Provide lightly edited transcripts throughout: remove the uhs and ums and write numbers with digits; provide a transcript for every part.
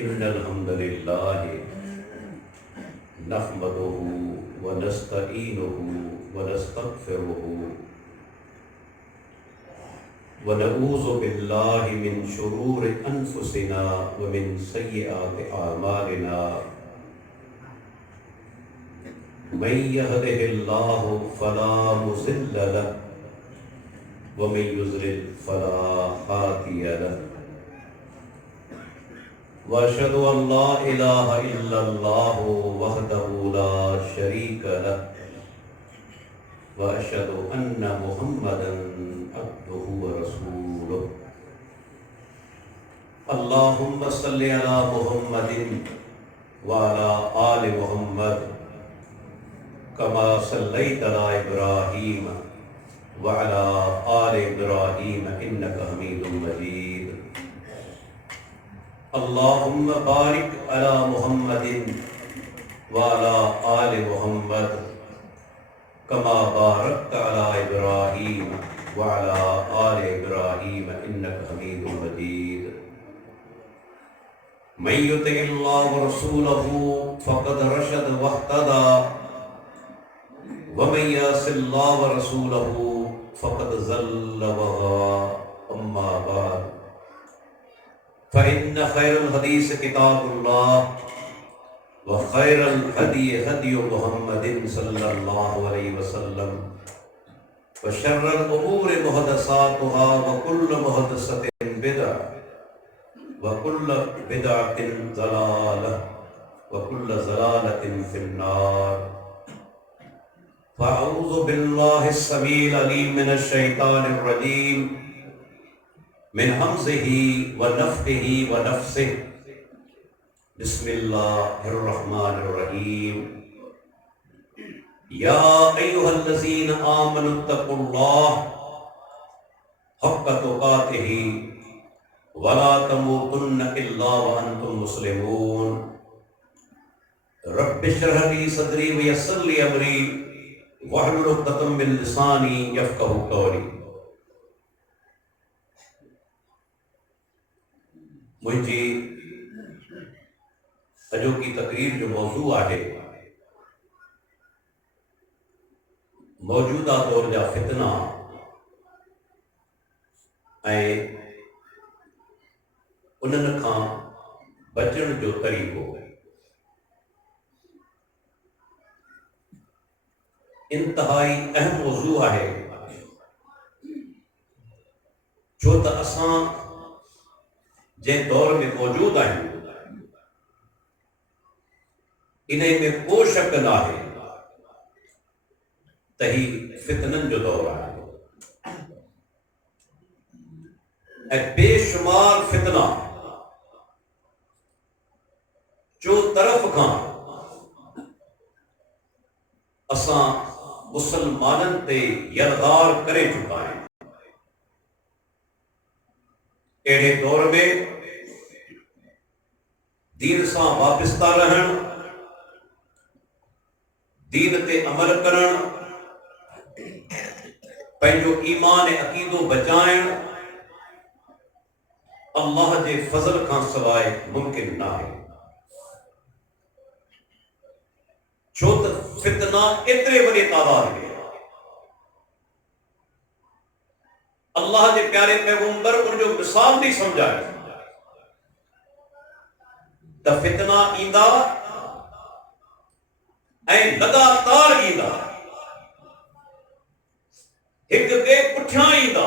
إن الحمد لله نحمده ونستعينه ونستغفره ونعوذ بالله من شرور أنفسنا ومن سيئات أعمالنا من يهده الله فلا مضل له ومن يضلل فلا هادي له وأشهد أن لا إله إلا الله وحده لا شريك له وأشهد أن محمدا عبده ورسوله اللهم صل على محمد وعلى آل محمد كما صليت على إبراهيم وعلى آل إبراهيم إنك حميد مجيد اللهم بارك على محمد وعلى آل محمد كما باركت على إبراهيم وعلى آل إبراهيم إنك حميد مجيد من يطع الله ورسوله فقد رشد واهتدى ومن يعص الله ورسوله فقد ضل وغوى أما بعد فإن خير الحديث كتاب الله وخير الهدي هدي محمد صلى الله عليه وسلم وشر الأمور محدثاتها وكل محدثة بدعة وكل بدعة ضلالة وكل ضلالة في النار فأعوذ بالله السميع العليم من الشيطان الرجيم من همزه ونفخه ونفثه بسم الله الرحمن الرحيم يا أيها الذين آمنوا اتقوا الله حق تقاته ولا تموتن إلا وأنتم مسلمون رب اشرح لي صدري ويسر لي أمري واحلل عقدة من لساني يفقهوا قولي مجھے اجو کی تقریر جو موضوع ہے موجودہ دور جا فتنہ انہن کھاں بچن جو طریقو انتہائی اہم موضوع ہے جو تا اساں جن دور میں موجود ہیں انہیں میں کوئی شک نہ ہے تہی فتنن جو دور ہے بے شمار فتنہ جو طرف کھاں اساں مسلمانن تے یلغار کرے چکا ہے ایڑے دور میں دین ساں وابستہ رہن دین تے عمل کرن پنجو ایمان عقیدو بچائن اللہ جے فضل کھان سوائے ممکن نہ ہے چھو ت فتنہ اتنے بڑے تعداد میں اللہ کے پیارے پیغمبر ان جو مثال نہیں سمجھائے تو فتنہ ایندا اے لگاتار ایندا ایک کے پٹھیاں ایندا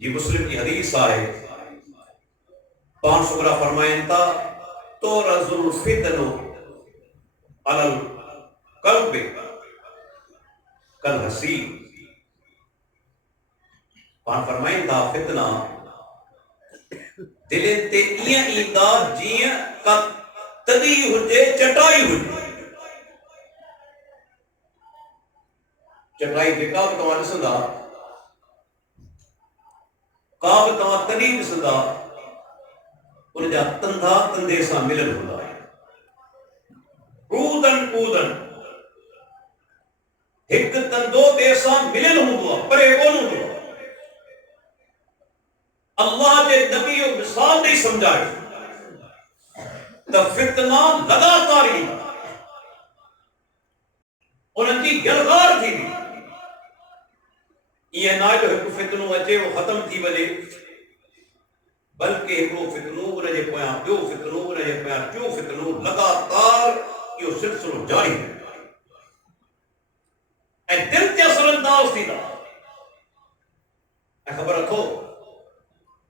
یہ مسلم کی حدیث آئے پان سبرہ فرمائیں تا تو رزل الفتن علی القلب کل حسین پان فرمائیں تا فتنہ دلیں تے ایاں ایندا جیاں کا تدی ہوجے چٹائی ہوجے چٹائی دے کعب تمہاں نسندا کعب تمہاں تدی نسندا ان جا تندھا تندے ساں ملن ہوندا ہے کودن کودن ایک تندو تے ساں ملن ہوندا پرے کون ہوندا اللہ کے نبی و مثال دے سمجھائے تو فتنہ لگاتار ہی انہوں کی گلغار تھی بھی یہ نہ جو ایک فتنو اچے وہ ختم تھی بلے بلکہ ایک فتنو انہیں پویا جو فتنو انہیں پویا جو فتنو لگاتار یہ سلسلو جاری ہے اے دل تے اثر انداز تھی دا اے خبر رکھو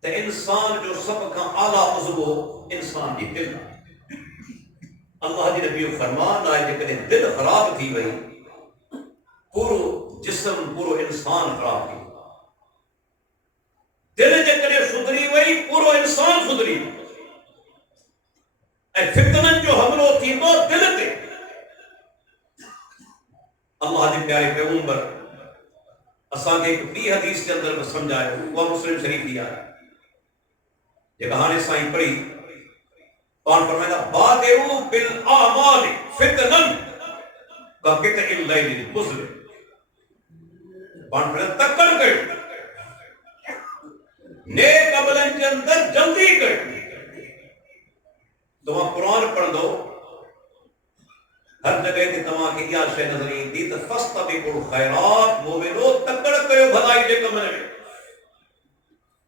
تے انسان جو سب کا اعلیٰ عضو انسان جی دل اللہ جی نبی فرمان آئے جے دل خراب تھی وئی پورو جسم پورو انسان خراب تھی دل جے کرے سدری وئی پورو انسان سدری اے فتنن جو حملو تھی تو دل تے اللہ جی پیارے پیغمبر اساں کے ایک بی حدیث کے اندر سمجھائے وہ مسلم شریف دیا ہے یہ کہانی سائیں پڑھی قرآن فرمائے بادئو بالاعمال فتنن کا قطع اللیل المظلم قرآن فرمائے تکڑ کر نیک عملن کے اندر جلدی کر تمہاں قرآن پڑھ دو ہر جگہ تے تمہاں کی یا شے نظر ایندی تے فاستبقوا الخیرات مومنو تکڑ کرو بھلائی دے کمن میں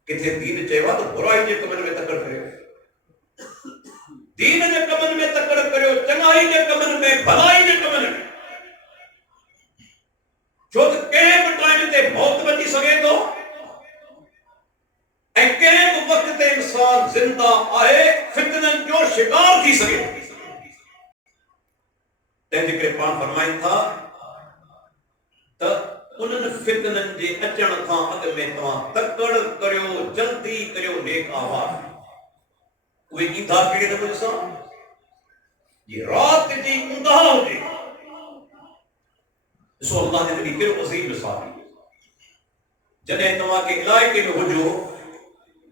کتھے دین چاہیے تو برائی دے کمن میں تکڑ کرو دین دے کمن میں تکڑ کرو چنگائی دے کمن میں بھلائی دے کمن میں جو کہیں ٹائم تے موت بچی سکے تو کہیں وقت تے انسان زندہ آئے فتنن جو شکار تھی سکے تے ذکر قرآن فرمائن تھا تا انہن فتنن جے اچن تھا اگ میں تمہاں تکڑ کریو جلدی کریو نیک آواز وہ ایندھا کیڑے دے انسان یہ رات جی اندھا ہو جے سو اللہ نے نبی کیڑو عظیم مثال جنہیں تمہاں کے علاقے میں ہو جو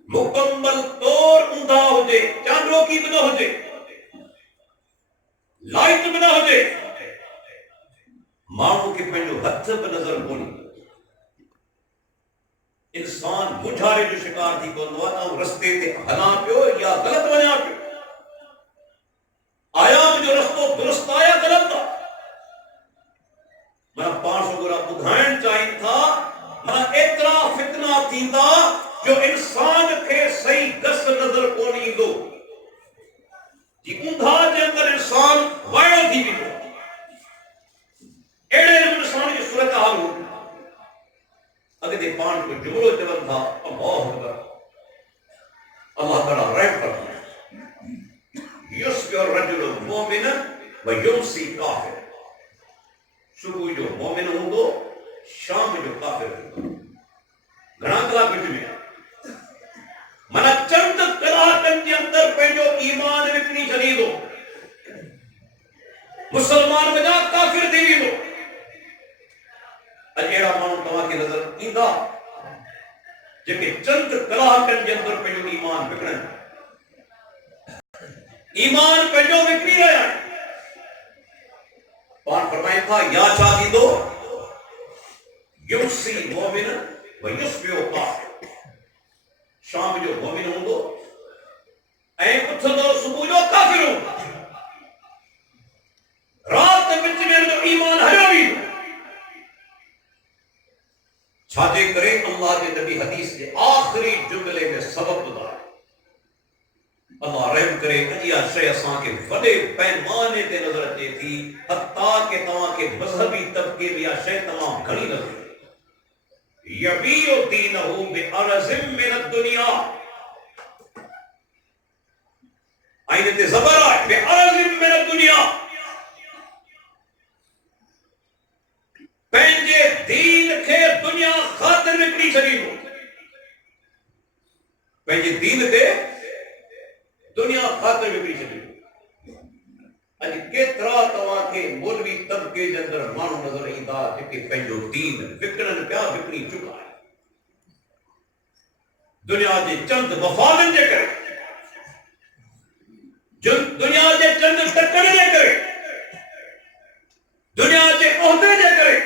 مکمل طور اندھا ہو جے چاند روکی بنا ہو جے لائٹ بنا ہو جے مانو کے پہنجو ہتھ بنظر بونی انسان مجھارے جو شکار تھی کو نواتا ہوں رستے تے ہنا پیو یا غلط بنیا پیو آیا جو رستو درست آیا غلط تھا منا 500 گرا بدھائن چاہیے تھا منا اترا فتنہ تھی تھا جو انسان کے صحیح دس نظر کونی دو جی اندھا جے اندر انسان وائڑ تھی بھی دو ایڑے انسان کی صورت حال ہو اگر دے پان کو جملو چلن تھا اللہ اکبر اللہ تعالیٰ رحم کرتا ہے یسبح الرجل مومنا ویمسی کافر صبح جو مومن ہوں گو شام جو کافر ہوں گو گھنا کلا کچھ میں منا چند کلاکن کے اندر پہنجو ایمان وکنی شدید ہو مسلمان بجا کافر دیوی ہو اجیڑا مانو تمہاں کی نظر ایندھا جبکہ چند کلاکن کے اندر پہنجو ایمان وکڑن ایمان پہنجو وکنی رہا ہے قرآن فرمائے تھا یا چاہتی دو یمسی مومن و یسبح کافر شام جو مومن ہوں گو اے اٹھ دو صبح جو کافر ہوں رات بچ میں جو ایمان ہریوی چھاتے کرے اللہ کے نبی حدیث کے آخری جملے میں سبب بتا اللہ رحم کرے اجیا شے اساں کے وڈے پیمانے تے نظر اچے تھی حتیٰ کہ تمام کے مذہبی طبقے میں شے تمام گھنی نظر یبیع دینہ بعرض من الدنیا آئین تے زبر آئے بعرض من الدنیا پینجے دین کے دنیا خاطر وکڑی چھڑی ہو پینجے دین کے دنیا خاطر وکڑی چھڑی ہو اج کیترا تواں کے مولوی طبقے دے اندر مانو نظر ایندا جے پنجو دین وکڑن پیا وکڑی چکا ہے دنیا دے چند مفادن دے کرے دنیا دے چند ٹکر دے کرے دنیا دے عہدے دے کرے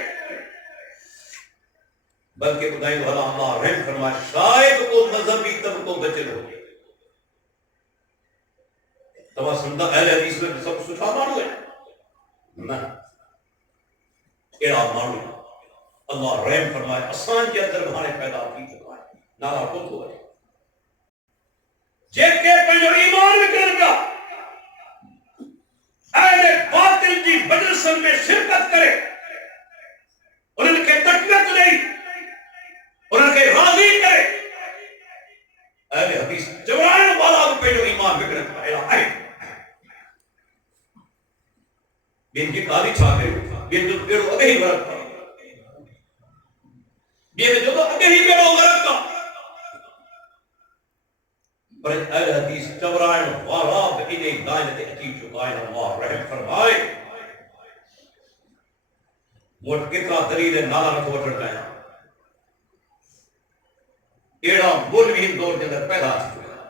بلکہ خدای والا اللہ رحم فرمائے شاید کو مذہبی طبقوں بچے ہو تما سمجھا اہل حدیث میں سب سٹھا مانو ہے نہ اڑا مانو اللہ رحم فرمائے آسان کے اندر بہانے پیدا کی چکا ہے نارا کو تو ہے جے کے پہلو ایمان وکرن کا اہل باطل کی مجلسن میں شرکت کرے انہوں کے تکلیف نہیں انہوں کے راضی کرے اہل حدیث جورائن والا تو پہلو ایمان وکرن کا اعلان ہے بین کی کالی چھا کرے بین جو پیڑو اگے ہی برک کا بین جو اگے ہی پیڑو برک کا پر اہل حدیث جورائن والا انہیں دائنت عجیب چکائن اللہ رحم فرمائے موٹ کتنا دلیل نالا نہ تو وٹر گیا ایڑا مولوی دور کے اندر پیدا چکا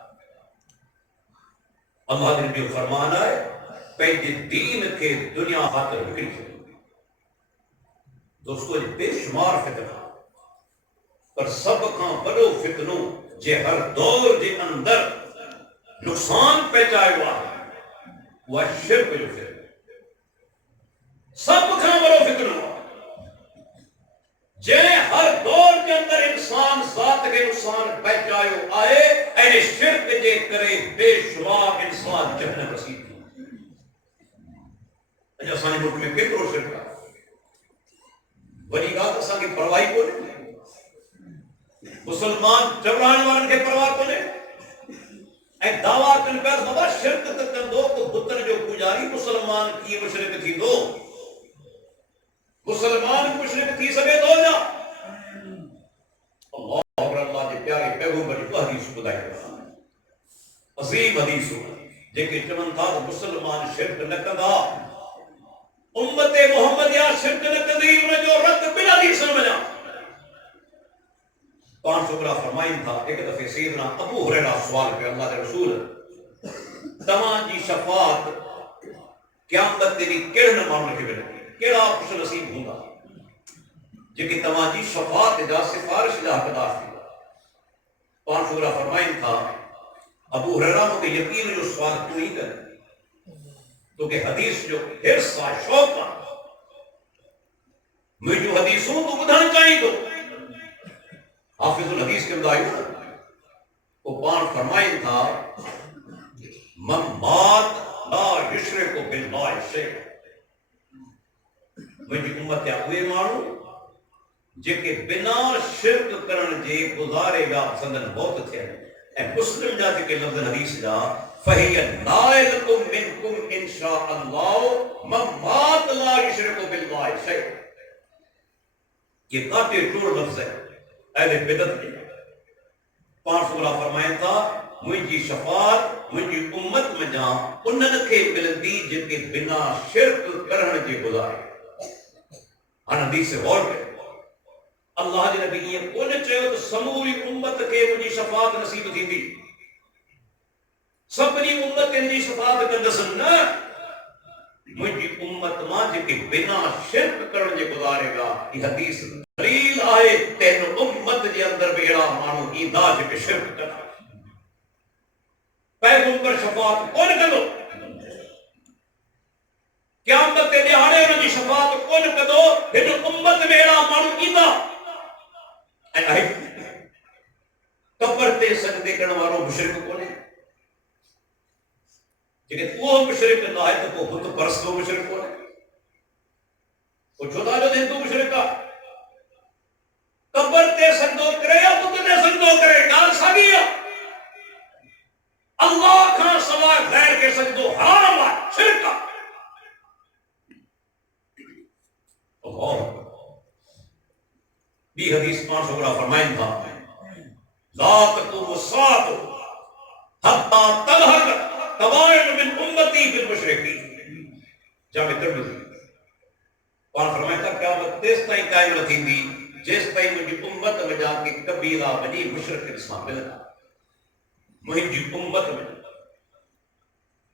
اللہ نے بھی فرمانا ہے پہلے دین کے دنیا خاطر وکڑی چکا دوستو بے شمار فتنہ پر سب کھاں بڑو فتنوں جے ہر دور جے اندر نقصان پہنچائے ہوا وہ شرک جو فتنہ سب کھاں بڑو فتنوں جنہیں ہر دور کے اندر انسان ذات کے نقصان پہنچائے آئے اینے شرک جے کرے بے شمار انسان جہنم رسید اچھا سانی ملک میں کترو شرک ہے ولی گات اساں کی پرواہی کو نہیں مسلمان جبران والن کے پرواہ کو نہیں اے دعویٰ کن پر بابا شرک تکن دو تو بتر جو پجاری مسلمان کی مشرک تھی دو مسلمان مشرک تھی سبے دو جا اللہ اکبر اللہ کے پیارے پیغمبر کی حدیث خدائی رہا عظیم حدیث ہو جے کہ چمن تھا مسلمان شرک نہ کدا امت محمد یا شرک نہ کدی انہیں جو رد بلا دی سمجھا 500 برا فرمائن تھا ایک دفعہ سیدنا ابو ہریرہ سوال پہ اللہ کے رسول تمام جی شفاعت قیامت تیری کیڑن معاملے کے بلے کیڑا خوش نصیب ہوں گا جبکہ تمام جی شفاعت جا سفارش جا حقدار تھی 500 برا فرمائن تھا ابو ہریرہ کو کہ یقین جو سوال تو ہی کر تو کہ حدیث جو حرص کا شوق کا مجھے جو حدیثوں تو بدھان چاہیے تو حافظ الحدیث کے اندر آئیو وہ پان فرمائن تھا من مات لا یشرک باللہ شیء مجھے امت یا ہوئے مانو جے کہ بنا شرک کرن جے گزارے گا سندن بہت تھے اے مسلم جا کے لفظ حدیث جا فہی نائلکم منکم انشاء اللہ من مات لا یشرک باللہ شیء یہ کاٹے ٹوڑ لفظ ہے اہل بدت نے 500 برا فرمائن تھا مجھے شفاعت مجھے امت میں جا انہن کے ملندی جن کے بنا شرک کرن جے گزارے ان حدیث سے غور کرے اللہ جی نبی یہ کون چاہے تو سموری امت کے مجھے شفاعت نصیب تھی دی سبنی امت کے مجھے شفاعت کندسن نا مجھے امت ماں جن کے بنا شرک کرن جے گزارے گا یہ حدیث دلیل آئے تین امت جے اندر بیڑا مانو ایداج پہ شرک کرنا پیغمبر شفاعت کون کرو قیامت کے دہاڑے انہوں کی شفاعت کون کرو ہن امت بیڑا مانو ایدا اے آئی قبر تے سجدے کرنے والوں مشرک کونے لیکن وہ مشرک نہ ہے تو وہ بت پرست مشرک کونے وہ چھوٹا جو دن تو مشرک کا قبر تے سجدو کرے یا بت تے سجدو کرے گال ساگیا اللہ کا سوائے غیر کے سجدو حرام ہے شرک کا بھی حدیث 500 برا فرمائن تھا لا تقوم الساعة حتى تلحق طوائف من امتی بالمشرکین جامع ترمذی اور فرمائن تھا قیامت تیس تائیں قائم نہ تھی دی جس تائیں مجھے امت میں جا کے قبیلہ بنی مشرک اسلام ملنا مجھے امت میں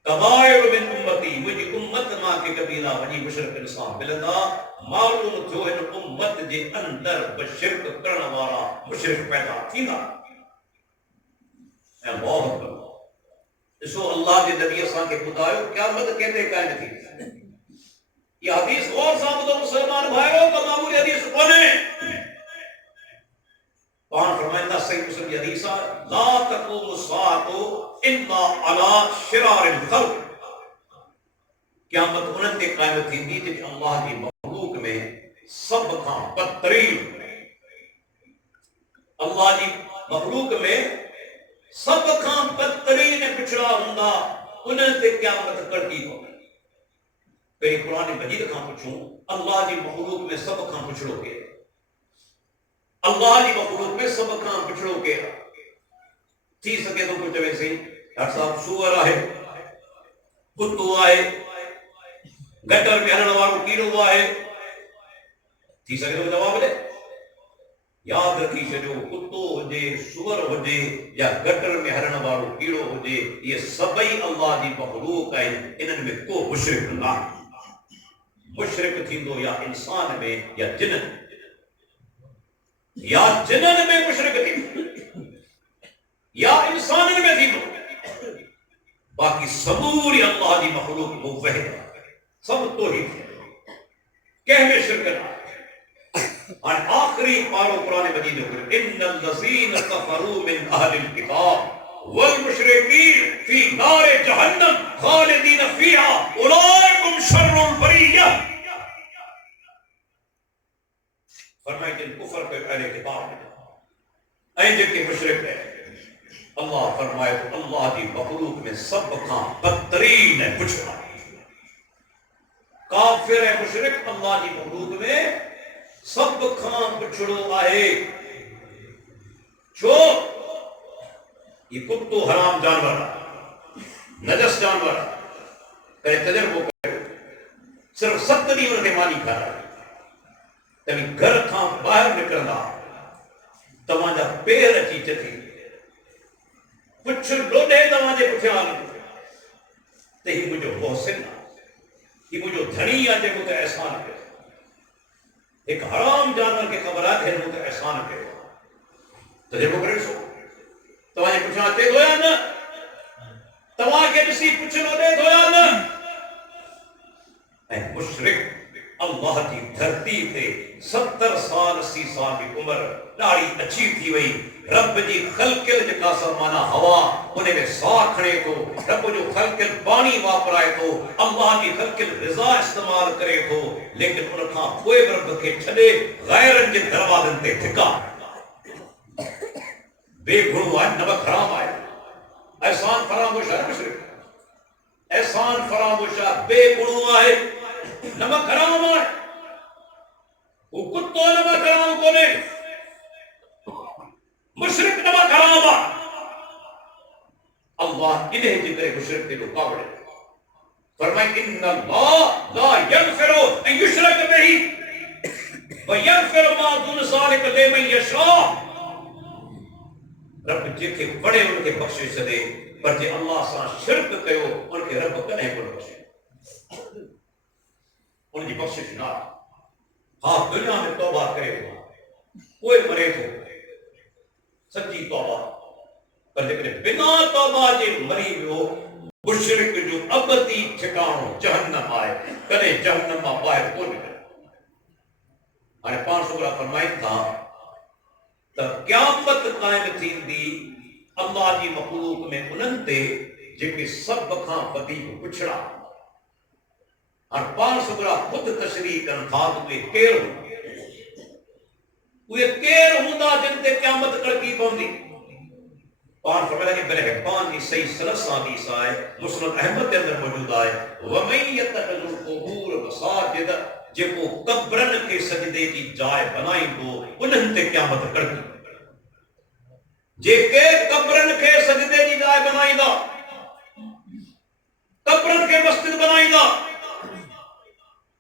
طوائف من امتی مجھے امت ماں کے قبیلہ بنی مشرک اسلام ملنا معلوم جو ان امت جے اندر بشرک کرنا والا مشرک پیدا تھی نا اے اللہ اکبر سو اللہ کے نبی اساں کے خدایو قیامت کہتے قائم تھی. یہ حدیث غور ثابت ہو مسلمان بھائیو کا معمولی حدیث کونے. قرآن فرمائندہ صحیح مسلم کی حدیث ہے لا تقوم الساعة الا على شرار الخلق. قیامت انہاں تے قائم تھیندی تے اللہ کی مخلوق میں سب کھاں بدترین اللہ کی مخلوق میں سب کھاں بدترین پچھڑا ہوندا انہاں تے قیامت کڑکی ہو. پھر قرآن مجید کھاں پوچھوں اللہ کی مخلوق میں سب کھاں پچھڑو گے. اللہ کی مخلوق میں سب کھاں پچھڑو گے تھی سکے تو کچھ ویسے ڈاکٹر صاحب سور آئے کتو آئے گٹر میں ہلن وارو کیڑو آئے تھی سکے تو جواب دے. یاد رکھی چھو کتو ہوجے سور ہوجے یا گٹر میں ہلن وارو کیڑو ہوجے یہ سبئی اللہ کی مخلوق ہے. انہن میں کو مشرک نہ مشرک تھیندو یا انسان میں یا جنن یا جنن میں مشرک تھیندو یا انسان میں تھیندو. باقی سموری اللہ کی مخلوق موحد سب توحید کہ میں شرک نہ. اور آخری پارو قرآن مجید میں ان الذین کفروا من اہل الکتاب والمشرکین فی نار جہنم خالدین فیہا اولئک شر البریہ. فرمائے کہ کفر پہ اہل کتاب اے جن کے مشرک ہے اللہ فرمائے تو اللہ کی مخلوق میں سب کھاں بدترین ہے پچھڑا. کافر ہے مشرک اللہ کی مخلوق میں سب کھاں پچھڑو آئے. جو یہ کتو حرام جانور نجس جانور کرے تجربہ کرے صرف 7 ڈینہں انہوں نے مانی کھا رہا تبھی گھر کھاں باہر نکلنا تمہاں جا پیر اچھی چتی کچھ ڈوڈے تمہاں جے پچھے آنے تو ہی مجھو محسن ہی مجھو دھنی آجے مجھے احسان کرے. ایک حرام جانور کے قبرات ہے مجھے احسان کرے تجربہ کرے سو تمہاں جے پچھے آتے دھویا نا تمہاں کے جسی پچھے دے دھویا نا. اے مشرک اللہ کی دھرتی تے 70 سال 80 سال کی عمر ڈاڑی اچھی تھی وئی. رب جی خلقل جکا سرمانا ہوا انہیں میں سا کھڑے تو رب جو خلقل پانی واپرائے تو اللہ کی خلقل رضا استعمال کرے تو لیکن انکھاں کوئی رب کے چھڑے غیرن جن دروازن تے ٹھکا بے گھڑو آئے نمک حرام آئے احسان فراموش ہے مشرک احسان فراموش ہے بے گھڑو آئے نمک حرام آئے وہ کتو نمک حرام کو نے مشرک نمک حرام آئے. اللہ انہیں جتنے مشرک کے رکاوڑے فرمائے ان اللہ لا یغفر ان یشرک بہ ویغفر ما دون ذلک لمن یشاء. رب جے کے بڑے ان کے بخشش دے پر جے اللہ سان شرک کیو ان کے رب کنے کو بخشے ان کی بخشش نہ. ہاں دنیا میں توبہ کرے ہو کوئی مرے تو سچی توبہ پر لیکن بنا توبہ جے مری ہو مشرک جو ابدی ٹھکانو جہنم آئے کنے جہنم ماں باہر کو نکلے. ہاں 500 فرمائیں تھا تب قیامت قائم تھیندی اللہ کی مخلوق میں انہن تے جے سب کھاں وڌیک پچھڑا. اور 500 خود تشریح کرن تھا تو یہ کیر ہوں وہ کیر ہوندا جن تے قیامت کڑکی پوندی. پان فرمایا کہ بلے پان کی صحیح سلس حدیث آئے مسند احمد کے اندر موجود آئے وَمَن يَتَّخِذُ الْقُبُورَ مَسَاجِدَ جے کو قبرن کے سجدے کی جائے بنائیں تو انہن تے قیامت کڑکی جے کے قبرن کے سجدے کی جائے بنائیں دا قبرن کے مسجد بنائیں دا.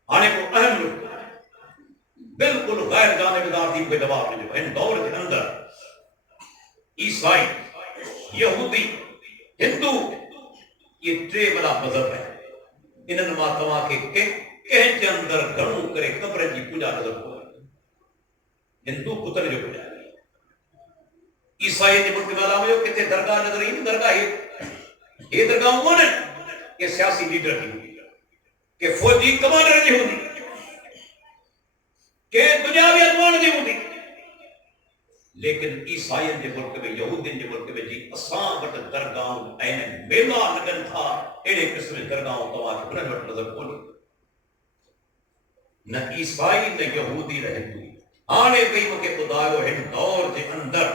آنے کو اہم نکتہ بالکل غیر جانبدار دی کوئی جواب نہیں. ان دور کے اندر عیسائی یہودی ہندو یہ 3 بڑا مذہب ہے. انہاں ماں تواں کے کہیں کے اندر گھروں کرے قبر کی پوجا نظر کو ہندو پتر جو پوجا عیسائی نے ملک والا میں کتے درگاہ نظر ہی درگاہ یہ درگاہ وہ نہیں کہ سیاسی لیڈر کی ہوتی کہ فوجی کمانڈر کی ہوتی کہ دنیاوی ادوان کی ہوتی، لیکن عیسائیوں کے ملک میں یہودین کے ملک میں جی اساں وٹ درگاہوں این میلا لگن تھا اڑے قسم درگاہوں تمام کے بلند وٹ نظر کھولو نہ عیسائی نہ یہودی نہ ہندو آنے گئی مکے خدایو ہن دور کے اندر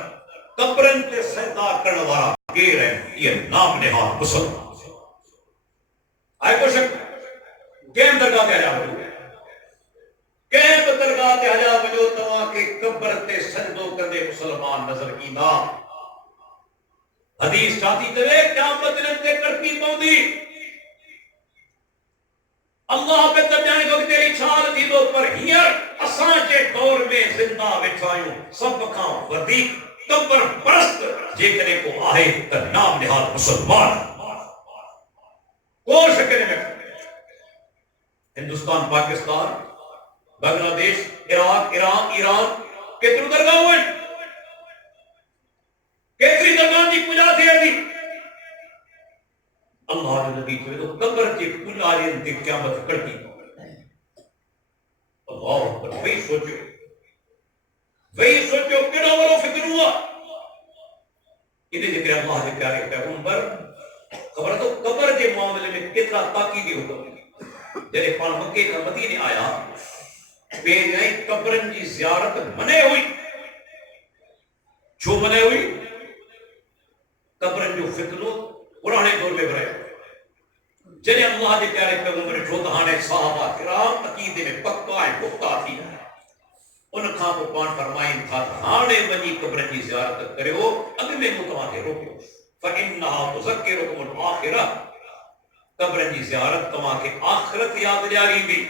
قبرن تے سجدہ کرنے والا کیر ہے یہ نام نہاد مسلمان آئے کو شک کیم درگاہ تے آجا وجو کیم درگاہ تے آجا وجو تمام کے قبر تے سجدو کردے مسلمان نظر اینا حدیث چاہتی تے قیامت دن تے کڑپی پوندی اللہ پہ تب جانے کو کہ تیری چھال تھی دو پر ہیر اساں کے دور میں زندہ بٹھائیوں سب کھاں وردی قبر پرست جے کرے کو آئے تا نام نہاد مسلمان کوش کرنے میں ہندوستان پاکستان بنگلہ دیش عراق ایران کتنی درگاہ ہوئے کتنی درگاہ کی پوجا تھی ہے اللہ نے نبی جو تو قبر کے پجاری انتے قیامت کرتی اللہ اکبر وہی سوچو کیڑا ورو فکر ہوا انہیں ذکر اللہ کے پیارے پیغمبر خبر تو قبر کے معاملے میں کتنا تاکیدی ہوگا جنہیں پان مکے کا مدینے آیا پیریں قبرن کی زیارت منے ہوئی جو منے ہوئی قبرن جو فتنو پرانے دور میں بھرے جنہیں اللہ کے پیارے پیغمبر جو تہانے صحابہ کرام عقیدے میں پکا ہے پختہ تھی ان کھاں کو پان فرمائیں تھا تہانے منی قبر کی زیارت کرے ہو ابھی میں متوانے روکے فَإِنَّهَا تُذَكِّرُكُمُ الْآخِرَةِ قبر کی زیارت تمہاں کے آخرت یاد جاری بھی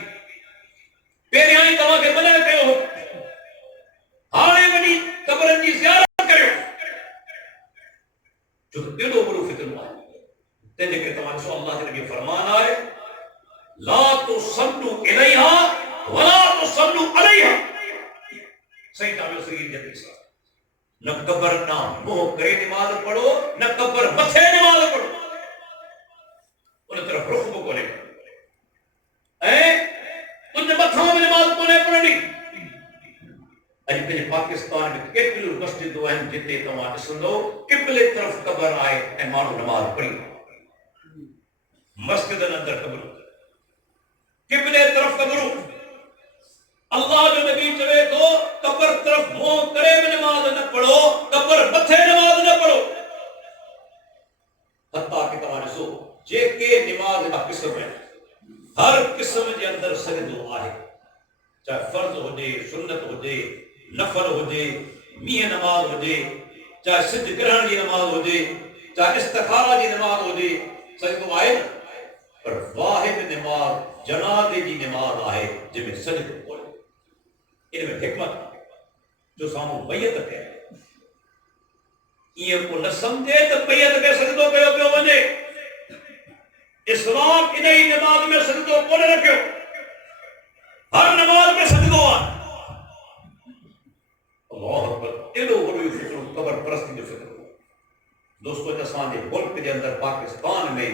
پیرے آئیں تمہاں کے بلے کرے ہو ہانے منی قبر کی زیارت کرے ہو جو تو ایڈو بڑو فتن ہوا تیجے کہ تمہارے سو اللہ کے نبی فرمان آئے لا تصلوا الیہا ولا تصلوا علیہا صحیح تعبیر صحیح جدی صاحب نہ قبر نہ منہ کرے نماز پڑھو نہ قبر متھے نماز پڑھو انہیں طرف رخ کو لے ان نے متھا میں نماز کو لے پڑھنی اج پہ پاکستان میں کتنے مسجد ہیں جتے تمہارے سندو قبلے طرف قبر آئے اے مانو نماز پڑھی مسجد اندر قبر قبلے طرف قبر اللہ جو نبی چلے تو قبر طرف منہ کرے میں نماز نہ پڑھو قبر متھے نماز نہ پڑھو حتیٰ کہ تمہارے سو جے کے نماز کا قسم ہے ہر قسم کے اندر سجدو آئے چاہے فرض ہو جے سنت ہو جے نفل ہو جے میہ نماز ہو جے چاہے سجد گرہن کی نماز ہو جے چاہے استخارہ کی نماز ہو جے سجدو آئے نا پر واحد نماز جنازے کی نماز آئے جن میں سجدو پڑھے ان میں حکمت جو سامو بیعت ہے یہ کو نہ سمجھے تو بیعت کے سجدو پہ وجے اسلام انہی نماز میں سجدو کو نہ رکھو ہر نماز میں سجدو آئے اللہ اکبر ایڈو وڈو فکر قبر پرستی جو فکر ہو دوستو اسان جے ملک کے اندر پاکستان میں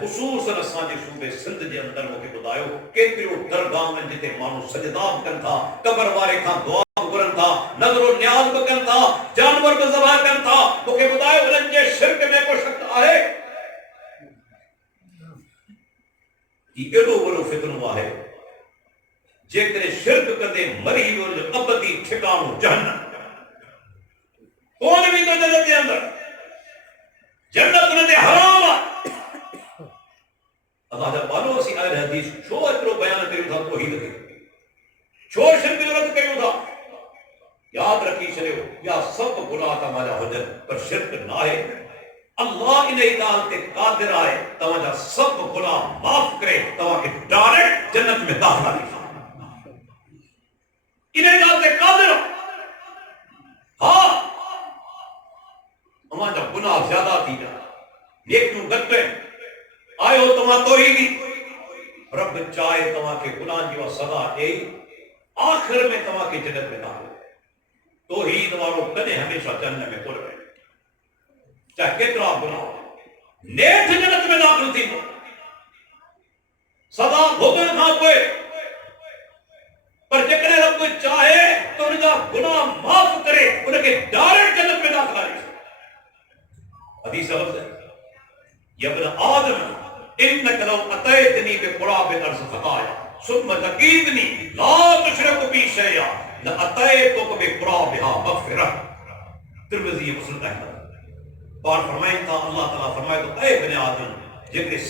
خصوصاً اسان جے صوبے سندھ کے اندر مجھے بتاؤ کیتریو درگاہ میں جتے مانو سجداب کن تھا قبر والے کھاں دعا کرن تھا نظر و نیاز بکن تھا جانور کو ذبح کن تھا مجھے بتاؤ انہن جے شرک میں کو شک آئے یہ ایڈو وڈو فکر ہوا ہے جے کرے شرک کردے مری ول ابدی ٹھکانو جہنم کون بھی تو جنت کے اندر جنت انہیں حرام اللہ جب بانو اسی آئے حدیث چھو اترو بیان کریو تھا توحید کے چھو شرک رد کریو تھا یاد رکھی چلے ہو یا سب گناہ تا ماجا حجر پر شرک نہ آئے اللہ انہیں دال تے قادر آئے توجہ سب گناہ معاف کرے توجہ ڈائریکٹ جنت میں داخلہ نہیں انہیں دال تے قادر ہاں ہمارا گناہ زیادہ تھی جا نیکیوں گھٹے آئے ہو تمہاں توحیدی رب چاہے تمہاں کے گناہ جو سزا دے آخر میں تمہاں کے جنت میں داخل توحید والوں کنے ہمیشہ جنت میں پڑ رہے چاہے کتنا گناہ ہو نیٹھ جنت میں داخل تھی سدا بھوگن کھا پوئے پر جکنے رب کوئی چاہے تو ان کا گناہ معاف کرے ان کے ڈائریکٹ جنت میں داخل آئے. حدیث لفظ ہے یا ابن آدم انک لو اتیتنی بقراب الارض خطایا ثم لقیتنی لا تشرک بی شیئا لاتیتک بقرابها مغفرہ. ترمذی مسلم احمد بار فرمائیں تھا اللہ تعالیٰ فرمائے تو اے ابن آدم جکڑے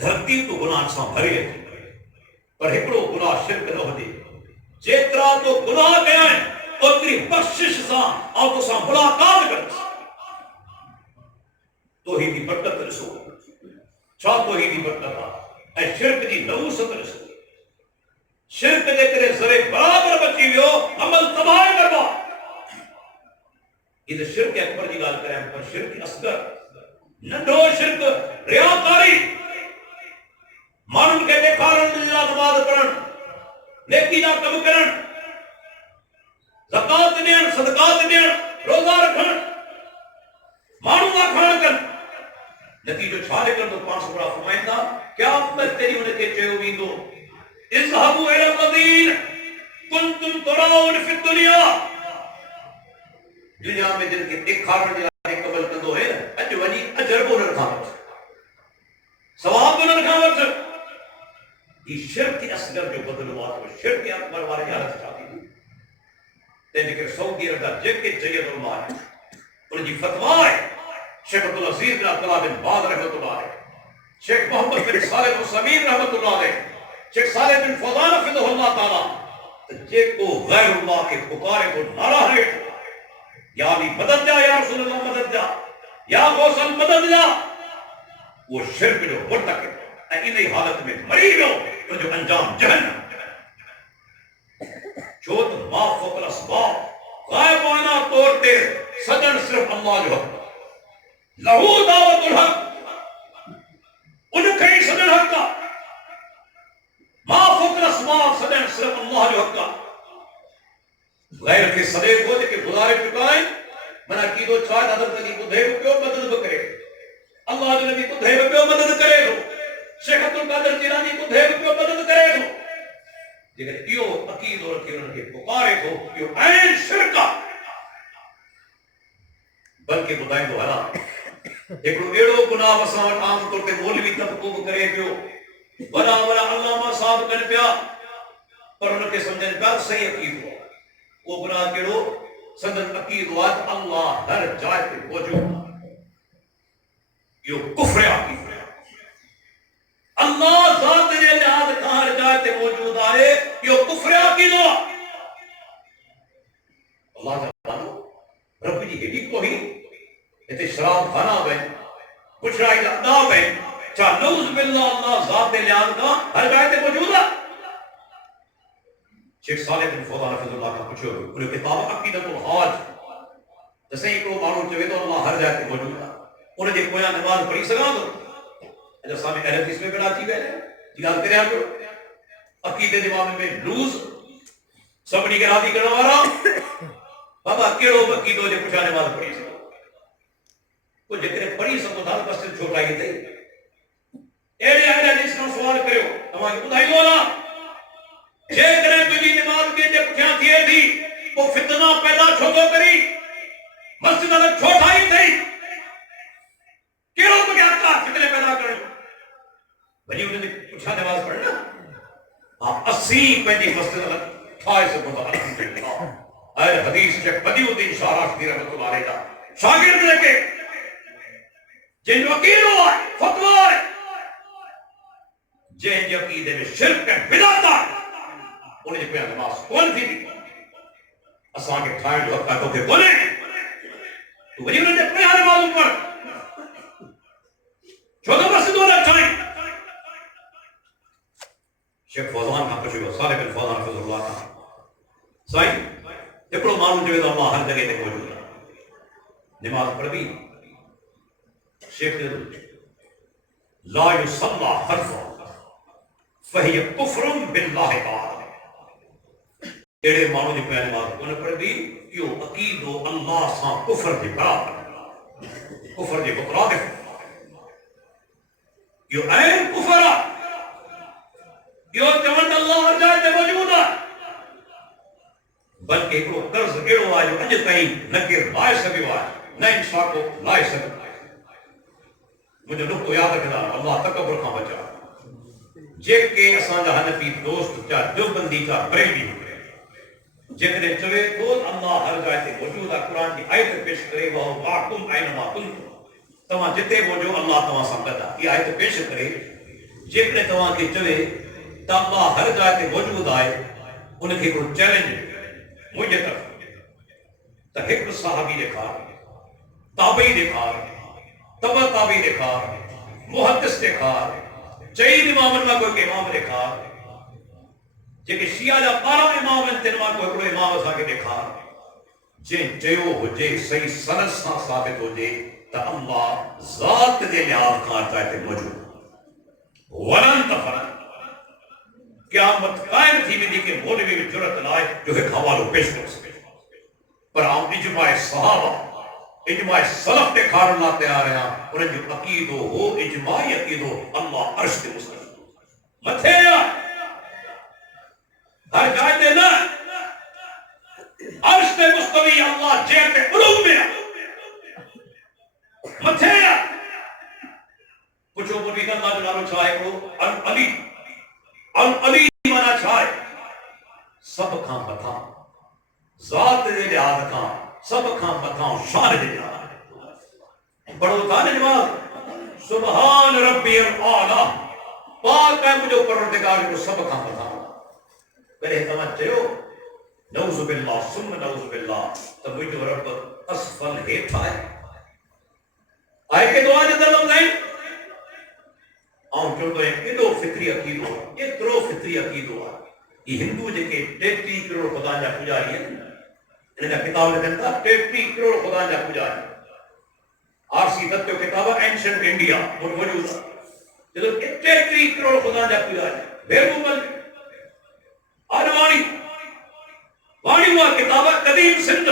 دھرتی تو گناہ سان بھري پر ہکڑو گناہ شرک نہ هجي جيترا تو گناہ کیا ہے اوتری بخشش سان اور تو سان ملاقات کر توحید کی برکت رسو چھا توحید کی برکت ہے شرک کی نوست رسو شرک دے کرے ذرے برابر بچی ویو عمل تباہ کروا. یہ شرک اکبر کی گال کریں پر شرک اصغر ننڈو شرک ریاکاری مانن کے دیکھارن اللہ نماز پڑھن نیکی دا کم کرن زکات دین صدقات دین روزہ رکھن مانو دا کھان کن نتیجو چھا نکل تو 500 بڑا فرمائندہ کیا امت تیری انہیں کے چیو ویندو اذهبوا الى الذين كنتم ترون في الدنيا. دنیا میں جن کے ایک کھارن جلائے قبل کندو ہے اجو ونی اجر کو نرکھاوت ثواب کو نرکھاوت. یہ شرک کی اصغر جو بدلوات ہے شرک اکبر والے حالت چاہتی ہے تین کہ سعودی عرب کا جن کے جید علماء ہے ان کی فتویٰ ہے شیخ عبدالعزیز بن عبداللہ بن باز رحمۃ اللہ علیہ شیخ محمد بن صالح السمین رحمۃ اللہ علیہ شیخ صالح بن فوزان حفظہ اللہ تعالیٰ جے کو غیر اللہ کے پکارے کو نعرہ ہے یا علی مدد جا یا رسول اللہ مدد جا یا غوث مدد جا وہ شرک جو مرتکب ہے انہی حالت میں مری گو تو جو انجام جہنم چوت ما فوق الاسباب غائبانہ طور تے سجن صرف اللہ جو حق لہو دعوت الحق ان کئی سجن حق کا ما فوق الاسباب سجن صرف اللہ جو حق کا غیر کے صدے کو جے کہ گزارے چکائیں منا کی دو چاہت حضرت علی کو دھے پیو مدد بکرے اللہ جو نبی کو دھے پیو مدد کرے دو شیخ عبدالقادر جیلانی کو دھے پیو مدد کرے دو جگر ایو عقید اور رکھی انہوں نے پکارے کو ایو این شرکہ بلکہ بتائیں دو حلا ایک رو ایڑو گناہ وساوٹ عام طور تے مولوی تفقوق کرے پیو بڑا بڑا علامہ صاحب کر پیا پر انہوں کے سمجھنے پر صحیح عقید ہوا وہ گناہ کیڑو سندن عقید ہوا اللہ ہر جائے پہ موجود یہ کفر عقید اللہ ذات نے لحاظ کہاں ہر جائے پہ موجود آئے یہ کفر عقید ہوا اللہ جانو رب جی ہیڈی کو ہی اتنے شراب خانہ بہن کچھ رائی لقدا بہن چاہ نوز باللہ اللہ ذات نے لحاظ کہاں ہر جائے پہ موجود ہے. شیخ صالح بن فوزان حفظ اللہ کا پوچھو انہیں کتاب عقیدت الحاج جیسے ہی کوئی معلوم چوے تو اللہ ہر جائے موجود ہے انہیں جب کوئی نماز پڑھی سکا تو اجا سامنے اہل حدیث میں بڑا چیز ہے جگال کرے آپ عقیدے کے معاملے میں لوز سبنی کے راضی کرنے والا بابا کیڑو عقیدو جو پوچھا نماز پڑھی سکو تو جتنے پڑھی سکو دال بس سے چھوٹا ہی تھے ایڈے اہل حدیث کا سوال کرو ہماری بدائی دو نا جے کرے تجھی نماز کے جے پچھا تھیے تھی وہ فتنہ پیدا چھوٹو کری مسجد الگ چھوٹا ہی تھی کیوں تو کیا کہا فتنے پیدا کرو بھئی انہوں نے پچھا نماز پڑھنا آپ 80 پہنی مسجد الگ ٹھائے سے بہت الحمدللہ اہل حدیث شیخ بدی الدین شاہ راشدی رحمۃ اللہ علیہ کا شاگرد لے کے جن وکیل ہوا ہے فتوہ ہے جن عقیدے میں شرک ہے بدعت ہے انہیں جو پہنے نماز کون تھی بھی اساں کے ٹھائیں جو حقہ تو کہ بولے تو وہی انہوں نے پہنے نماز اوپر چھوٹا مسجد والا ٹھائیں شیخ فوزان کا کچھ صالح بن فوزان حفظ اللہ کا صحیح ایکڑو معلوم جو اللہ ہر جگہ تے موجود ہے نماز پڑھ بھی شیخ لا یصلی خلفہ فہی کفر باللہ تعالی ایڑے مانو جی پہلے بات کون پڑھ دی کیوں عقید و اللہ سا کفر دی برابر کفر دی بطرادف یہ عین کفر ہے. یہ چون اللہ ہر جائے تے موجود ہے. بلکہ ایکڑو قرض اڑو آ جو اج تائیں نہ کہ لائے سگھیو ہے نہ انسان کو لائے سگھیو ہے. مجھے نقطو یاد رکھنا اللہ تکبر کھاں بچا. جیکے اساں جا حنفی دوست چا دیوبندی چا بریلی جیکنے چوے تو اللہ ہر جائے تے موجود ہے. قرآن کی آیت پیش کرے وہ واقم اینما کنتم تمام جتے وہ جو اللہ تمام سان گدا. یہ آیت پیش کرے جیکنے تمام کے چوے تا اللہ ہر جائے تے موجود آئے ان کے کوئی چیلنج مجھے طرف تا ایک صحابی دکھا تابعی دکھا تبع تابعی دکھا محدث دکھا چئی امامن میں کوئی امام دکھا جیکے شیعہ جا 12 امام ان تن میں کوئی امام اسا کے دکھا جن چیو ہوجے صحیح سند سان ثابت ہوجے تا اللہ ذات دے لحاظ کھان چاہتے موجود ولن تفرن قیامت قائم تھی بھی دی کہ مولوی میں جرت لائے جو ایک حوالو پیش کر سکے. پر ہم اجماع صحابہ اجماع سلف دے کھارن لاتے آ رہے ہیں انہیں جو عقیدو ہو اجماعی عقیدو اللہ عرش دے مستقل متھے یا ہر جائے دے نا عرش دے مستوی اللہ جیتے علوم میں متھے یا پوچھو بولی اللہ جلالو چاہے کو علی علی مانا چھائے سب کھاں بتاؤں ذات دے لحاظ کھاں سب کھاں بتاؤں شان دے لحاظ بڑھو تانے جواب سبحان ربی الاعلیٰ پاک ہے مجھے پروردگار کو سب کھاں بتاؤں. پہلے توجہ ہو نعوذ باللہ ثم نعوذ باللہ تب مجھے رب اسفل ہیٹھ آئے کہ دعا جدر لوگ نہیں آؤں چلو ایڈو فطری عقیدو یہ ترو فطری عقیدو یہ ہندو جے 33 کروڑ خدا جا پجاری ہے انہیں کتاب لکھن تھا 33 کروڑ خدا جا پجاری آرسی دتیو کتاب اینشنٹ انڈیا موجود ہے جدو 33 کروڑ خدا جا پجاری بیر مومن آنوانی وانی ہوا کتاب قدیم سندھ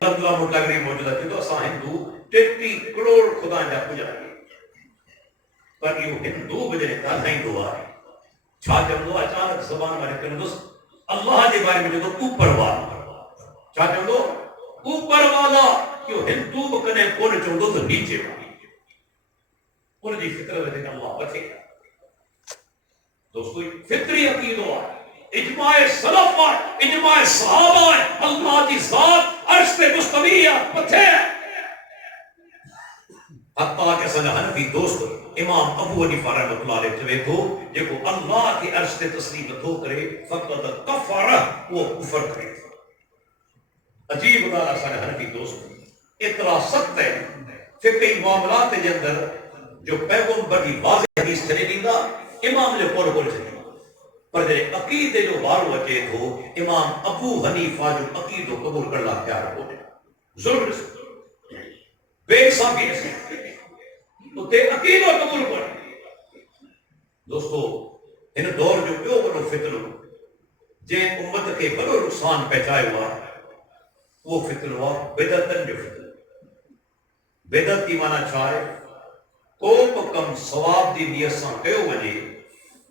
اللہ مطلقری موجود ہے جدو اساں ہندو 33 کروڑ خدا جا پجاری پر یہ ہندو بجنے کا نہیں دعا ہے چھا چندو اچانک زبان میں نکلندس اللہ کے بارے میں جو اوپر والا چھا چندو اوپر والا کیوں ہندو بکنے کون چندو تو نیچے والا ان جی فطرت ہے کہ اللہ بچے دوستو فطری عقیدہ ہے اجماع سلف ہے اجماع صحابہ ہے اللہ کی ذات عرش پہ مستوی ہے بچے حتیٰ کہ سنہ حنفی دوست امام ابو حنیفہ رحمۃ اللہ علیہ چوے تو جے کو اللہ کی عرش تے تسلیم تو کرے فقط کفر وہ کفر کرے. عجیب ادارہ سارے حنفی دوست اتنا سخت ہے فقہی معاملات کے اندر جو پیغمبر کی واضح حدیث چلے دیندا امام جو کول چلے پر جے عقیدے جو بارو اچے تو امام ابو حنیفہ جو عقیدو قبول کرنا تیار ہو ضرور بے سامی تو تے عقیدہ قبول کر. دوستو ان دور جو پیو بڑو فتنو جے امت کے بڑو نقصان پہنچائے ہوا وہ فتنو ہوا بدعتن جو فتنو. بدعت کی معنی چھائے کو کم ثواب دی نیت سان کیو وجے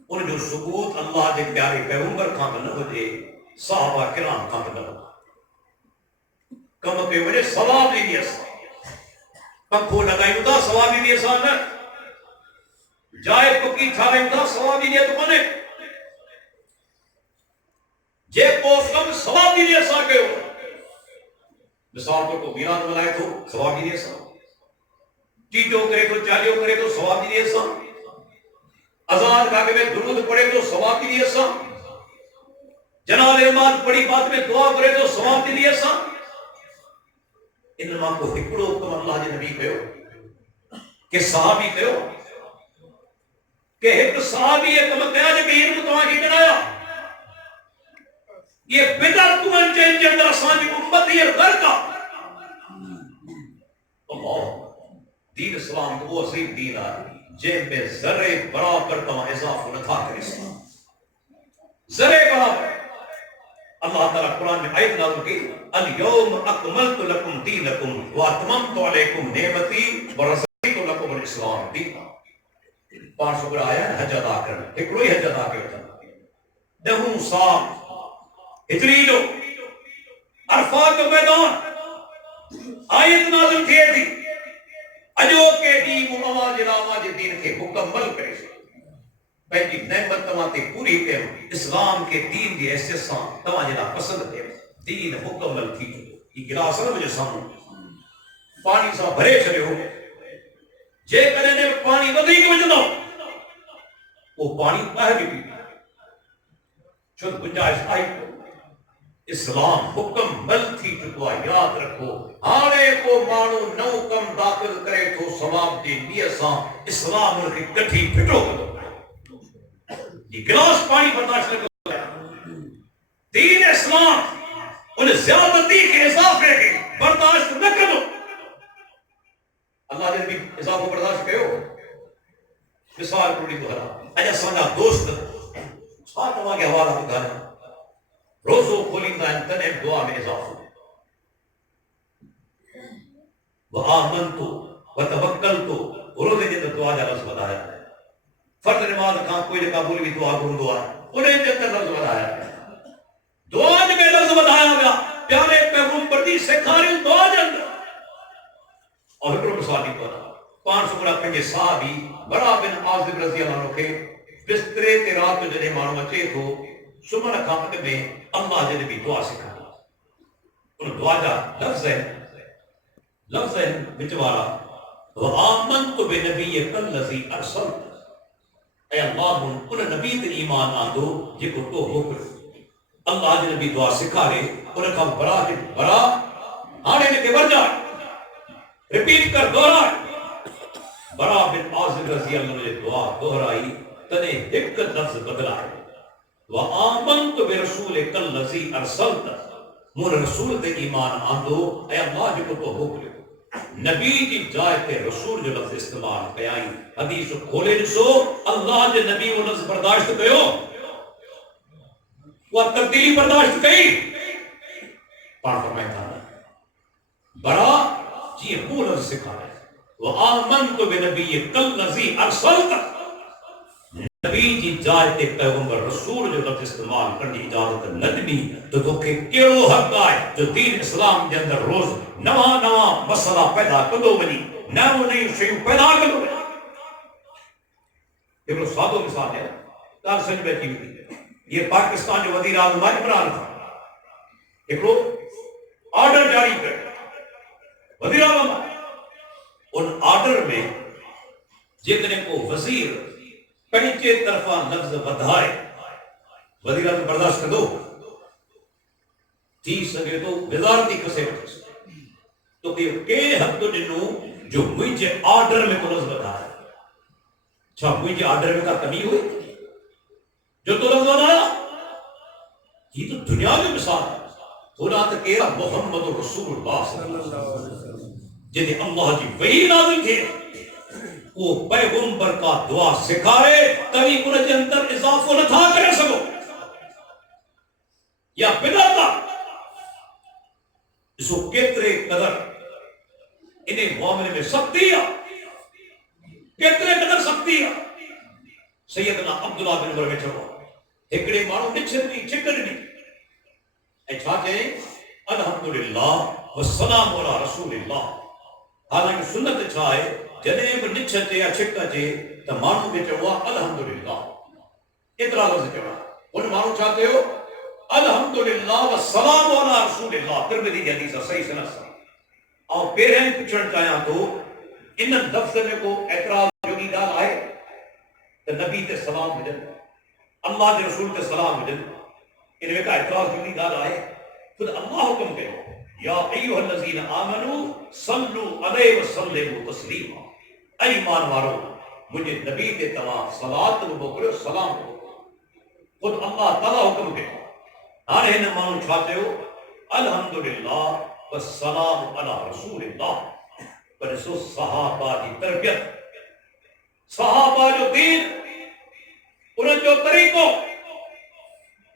ان جو ثبوت اللہ دے پیارے پیغمبر کھان نہ ہوجے صحابہ کرام کھان نہ ہو کم کے وجے ثواب دی نیت سان پنکھو لگائیں دا ثوابی بھی احسان ہے جائے پکی چھاویں دا ثوابی نہیں تو بنے جے پوسکم ثوابی نہیں احسان کے ہو مثال کو بیان ملائے تو ثوابی نہیں احسان چیجو کرے تو چالیو کرے تو ثوابی نہیں احسان اذان کھاکے میں درود پڑھے تو ثوابی نہیں احسان جناب نماز پڑھی بات میں دعا کرے تو ثوابی نہیں احسان. انما کو ہکڑو حکم اللہ جے نبی کہو کہ صحابی کہو کہ ایک صحابی ایک مکہ جے بہیر متوان کی بنایا یہ بدر تمن چین کے اندر آسان کی امت یہ غر کا اللہ دین اسلام کو وہ عظیم دین ہے جن میں ذرے برابر تمام اضافہ نہ تھا کر اسلام ذرے برابر. اللہ تعالیٰ قرآن میں آیت نازل کی اليوم اکملت لکم دینکم واتممت علیکم نعمتی ورضیت لکم الاسلام دینا. پانچ سو آیا حج ادا کرنا ہکڑو ہی حج ادا کرتا دہوں سال ہجری جو عرفات جو میدان آیت نازل تھے تھی اجو کے ڈیم اما جلاما جے دین کے مکمل کرے پہنجی نعمت تماتے پوری کر اسلام کے دین دی ایسے سان تمام جنا پسند ہے دین مکمل تھی یہ گلاس نہ مجھے سامنے پانی سا بھرے چلے ہو جے کنے نے پانی ودی کے وجہ وہ پانی باہر بھی چھت گنجائش آئی اسلام مکمل تھی چکا یاد رکھو آنے کو مانو نو کم داخل کرے تو ثواب دی نیت سان اسلام ان کی کٹھی پھٹو یہ گلاس پانی برداشت نہ کرو دین اسلام ان زیادتی کے اضافے کے برداشت نہ کرو اللہ نے بھی اضافہ برداشت کرو مثال پوری دوہرا اجا سانجا دوست ساتھ تمہاں کے حوالہ تو گانا روزو کھولیں دا انتنے دعا میں اضافہ وآمنتو وتوکلتو روزے جن دعا جا لفظ بتایا فرض نماز کھاں کوئی نے قبول بھی دعا کروں دعا انہیں جن تک لفظ بتایا دعا جن میں لفظ بتایا گیا پیارے پیغمبر دی سکھاری دعا جن اور ہکڑو مثال نہیں پتا 500 گڑا پنجے صحابی برا بن عازب رضی اللہ عنہ کے بسترے تے رات جو جنہیں مانو اچے تو سمن کامت میں اللہ جنہیں بھی دعا سکھا ان دعا جا لفظ ہے بچوارا وآمنت بنبی کالذی ارسلت اے اللہ ان نبی تے ایمان آندو جکو تو ہوکر اللہ جنہیں بھی دعا سکھا رہے انہیں کہا برا آنے نے کے بر جائے ریپیٹ کر دہرائے برا بن عازب رضی اللہ نے دعا دہرائی تنے ایک لفظ بدلائے وآمنت برسول کالذی ارسلت من رسول تے ایمان آندو اے اللہ جکو تو ہوکر نبی کی جائے تے رسول جو لفظ استعمال کیائی حدیث کھولے جسو اللہ جو نبی وہ لفظ برداشت کیو وہ تبدیلی برداشت کئی پڑھ فرمائے تھا برا جی وہ لفظ سکھا رہے وآمنت بنبی کالذی ارسلت نبی جی جائے تے پیغمبر رسول جو لفظ استعمال کرنی اجازت ندمی تو دوکھے کیڑو حق آئے جو دین اسلام کے اندر روز نواں مسئلہ پیدا کدو بنی نئی شیوں پیدا کدو بنی ایک سادو مثال ہے کال سنج بیٹھی ہوئی یہ پاکستان جو وزیر اعظم عمران تھا ایک آرڈر جاری کر وزیر اعظم ان آرڈر میں جتنے کو وزیر پنچے طرفہ لفظ بدھائے وزیر اعظم برداشت کر دو تھی سکے تو وزارتی کسے بٹھے تو کہ حق تو جنو جو مجھے آرڈر میں کو لفظ بدھائے چھا مجھے آرڈر میں کا کمی ہوئی جو تو لفظ بدھایا یہ تو دنیا میں مثال ہے خدا تک محمد رسول اللہ صلی اللہ علیہ وسلم جنہیں اللہ جی وحی نازل تھے وہ پیغمبر کا دعا سکھائے تبھی انہیں اندر اضافہ نہ تھا کرے سکو یا بدعت اس کو کترے قدر انہیں معاملے میں سختی ہے کترے قدر سختی ہے سیدنا عبداللہ بن عمر میں چھوڑا ہکڑے مانو نچھنی چکرنی اے چھاچے الحمدللہ والسلام علی رسول اللہ حالانکہ سنت چھائے جنہیں بھی نچھتے یا چھکتے تو مانو کے چوہا الحمدللہ اترا لفظ چوہا ان مانو چاہتے ہو الحمدللہ والسلام علی رسول اللہ ترمذی کی حدیث صحیح سنت سے اور پیریں پچھڑ چاہیاں تو ان لفظ میں کو اعتراض جو کی گال آئے تو نبی تے سلام مجھن اللہ کے رسول تے سلام مجھن ان میں کا اعتراض جو کی گال آئے خود اللہ حکم کرو یا ایوہ الذین آمنوا صلو علیہ وسلم تسلیما اے ایمان وارو مجھے نبی کے تمام صلات و بکر سلام خود اللہ تعالیٰ حکم دے آنے نمانو چھاتے ہو الحمدللہ والسلام علی رسول اللہ پر اس صحابہ کی تربیت صحابہ جو دین انہیں جو طریقوں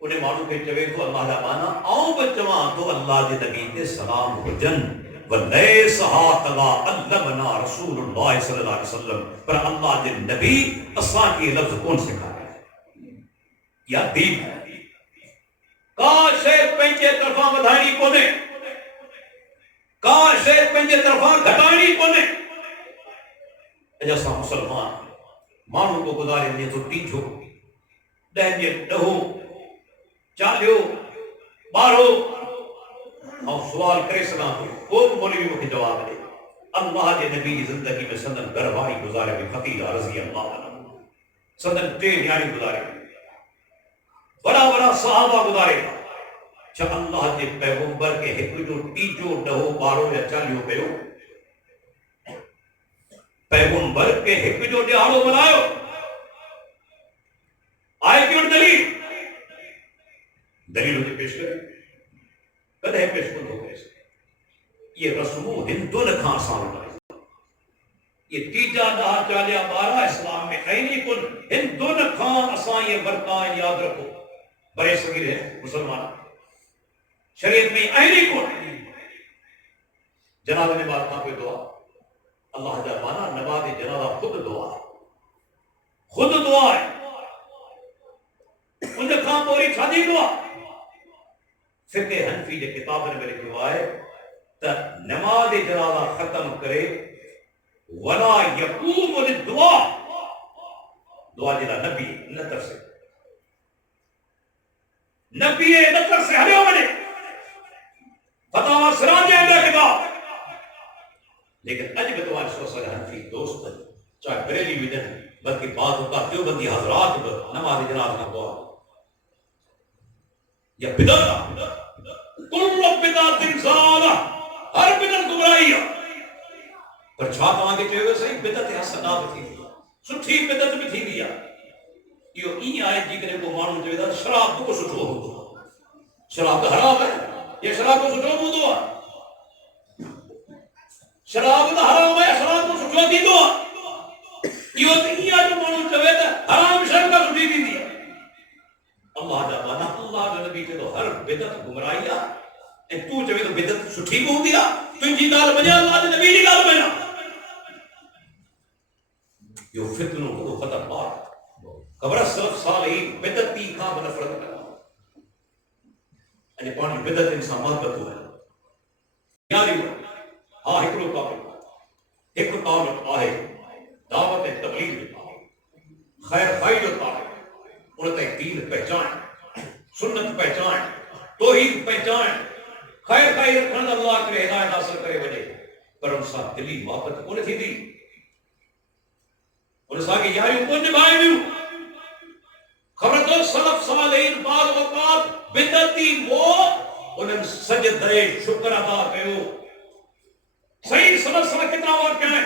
انہیں مانو کہ چوے تو اللہ جا مانا آؤں بچوان تو اللہ جی نبی تے سلام ہو جن وَلَيْسَ هَكَذَا عَلَّمَنَا رسول اللہ صلی اللہ علیہ وسلم، پر اللہ کے نبی اساں کے لفظ کون سکھایا ہے؟ یا دین ہے کا شے پنجے طرفاں ودھائنی کونے، کا شے پنجے طرفاں گھٹائنی کونے۔ جیسا مسلمان مانو کو گزارے دے تو ٹیچھو ڈہنجے ڈہو چالیو بارو اور سوال کرے سنا تو کوئی مولوی مجھے جواب دے۔ اللہ کے نبی کی زندگی میں سندن گھروائی گزارے بھی فتیلہ رضی اللہ عنہ، سندن تین یاری گزارے بڑا بڑا صحابہ گزارے گا، چھا اللہ کے پیغمبر کے ایک جو ٹیچو ڈہو بارو یا چالیو پیو پیغمبر کے ایک جو ڈہارو بنایو آئے کیوں دلیل دلیل ہوتے پیش کریں کدھے پیش کن ہو گئے یہ رسمو ہندو نکھاں آسان ہوتا یہ تیجا دہا چالیا بارہ اسلام میں اینی کن ہندو نکھاں آسان یہ برکان یاد رکھو بڑے صغیر ہیں مسلمان شریعت میں اینی کن جناب نے بات کہاں پہ دعا اللہ جا مانا نباد جنازہ خود دعا ہے، خود دعا ہے، ان کھاں پوری چھادی دعا۔ فقہ حنفی کے کتاب میں میرے کہا ہے تا نماز جنازہ ختم کرے ولا یقوم للدعا، دعا جلا نبی نتر سے نبی نتر سے ہلے ہونے فتاوہ سراج اندر کتاب، لیکن اج بھی تمہارے سوسر حنفی دوست چاہے بریلی بھی دن بلکہ بعض اوقات دیوبندی حضرات نماز جنازہ کا دعا یا بدعت کل بدعت ضلالہ، ہر بدعت گمراہی ہے، پر چھا تو آگے چاہے صحیح بدعت حسنہ بھی تھی سٹھی بدعت بھی تھی دیا یہ این آئے جی کرے کو مانو چاہے شراب تو کو سٹھو ہو دو، شراب تو حرام ہے، یہ شراب کو سٹھو ہو دو، شراب تو حرام ہے، شراب کو سٹھو دی دو، یہ تو این آئے جو مانو چاہے حرام شراب کا سٹھی دی دیا۔ اللہ جاتا نا اللہ کے نبی کے تو ہر بدعت گمراہیا تو چاہے تو بدعت سٹھی کو دیا تو ان کی گال بجا اللہ کے نبی کی گال بجا یہ فتنوں کو خطرناک خبر صرف صالحین بدعتی کا نفرت کرنا یعنی پانی بدعت انسان محبت ہوا ہے یاری ہوا ہاں ہکڑو کا ایک تعلق آئے دعوت تبلیغ خیر خائی جو تعلق انہوں نے دین پہچان سنت پہچان توحید پہچان خیر خائی رکھن اللہ کرے ہدایت حاصل کرے وجہ پر ان ساتھ دلی محبت کون تھی دی انہوں نے کہ یاری کون نبھائے بھی خبر تو سلف صالحین بعض وقات بدعتی وہ انہوں سجدے شکر ادا کرو صحیح سمجھ سمجھ کتنا واقع ہے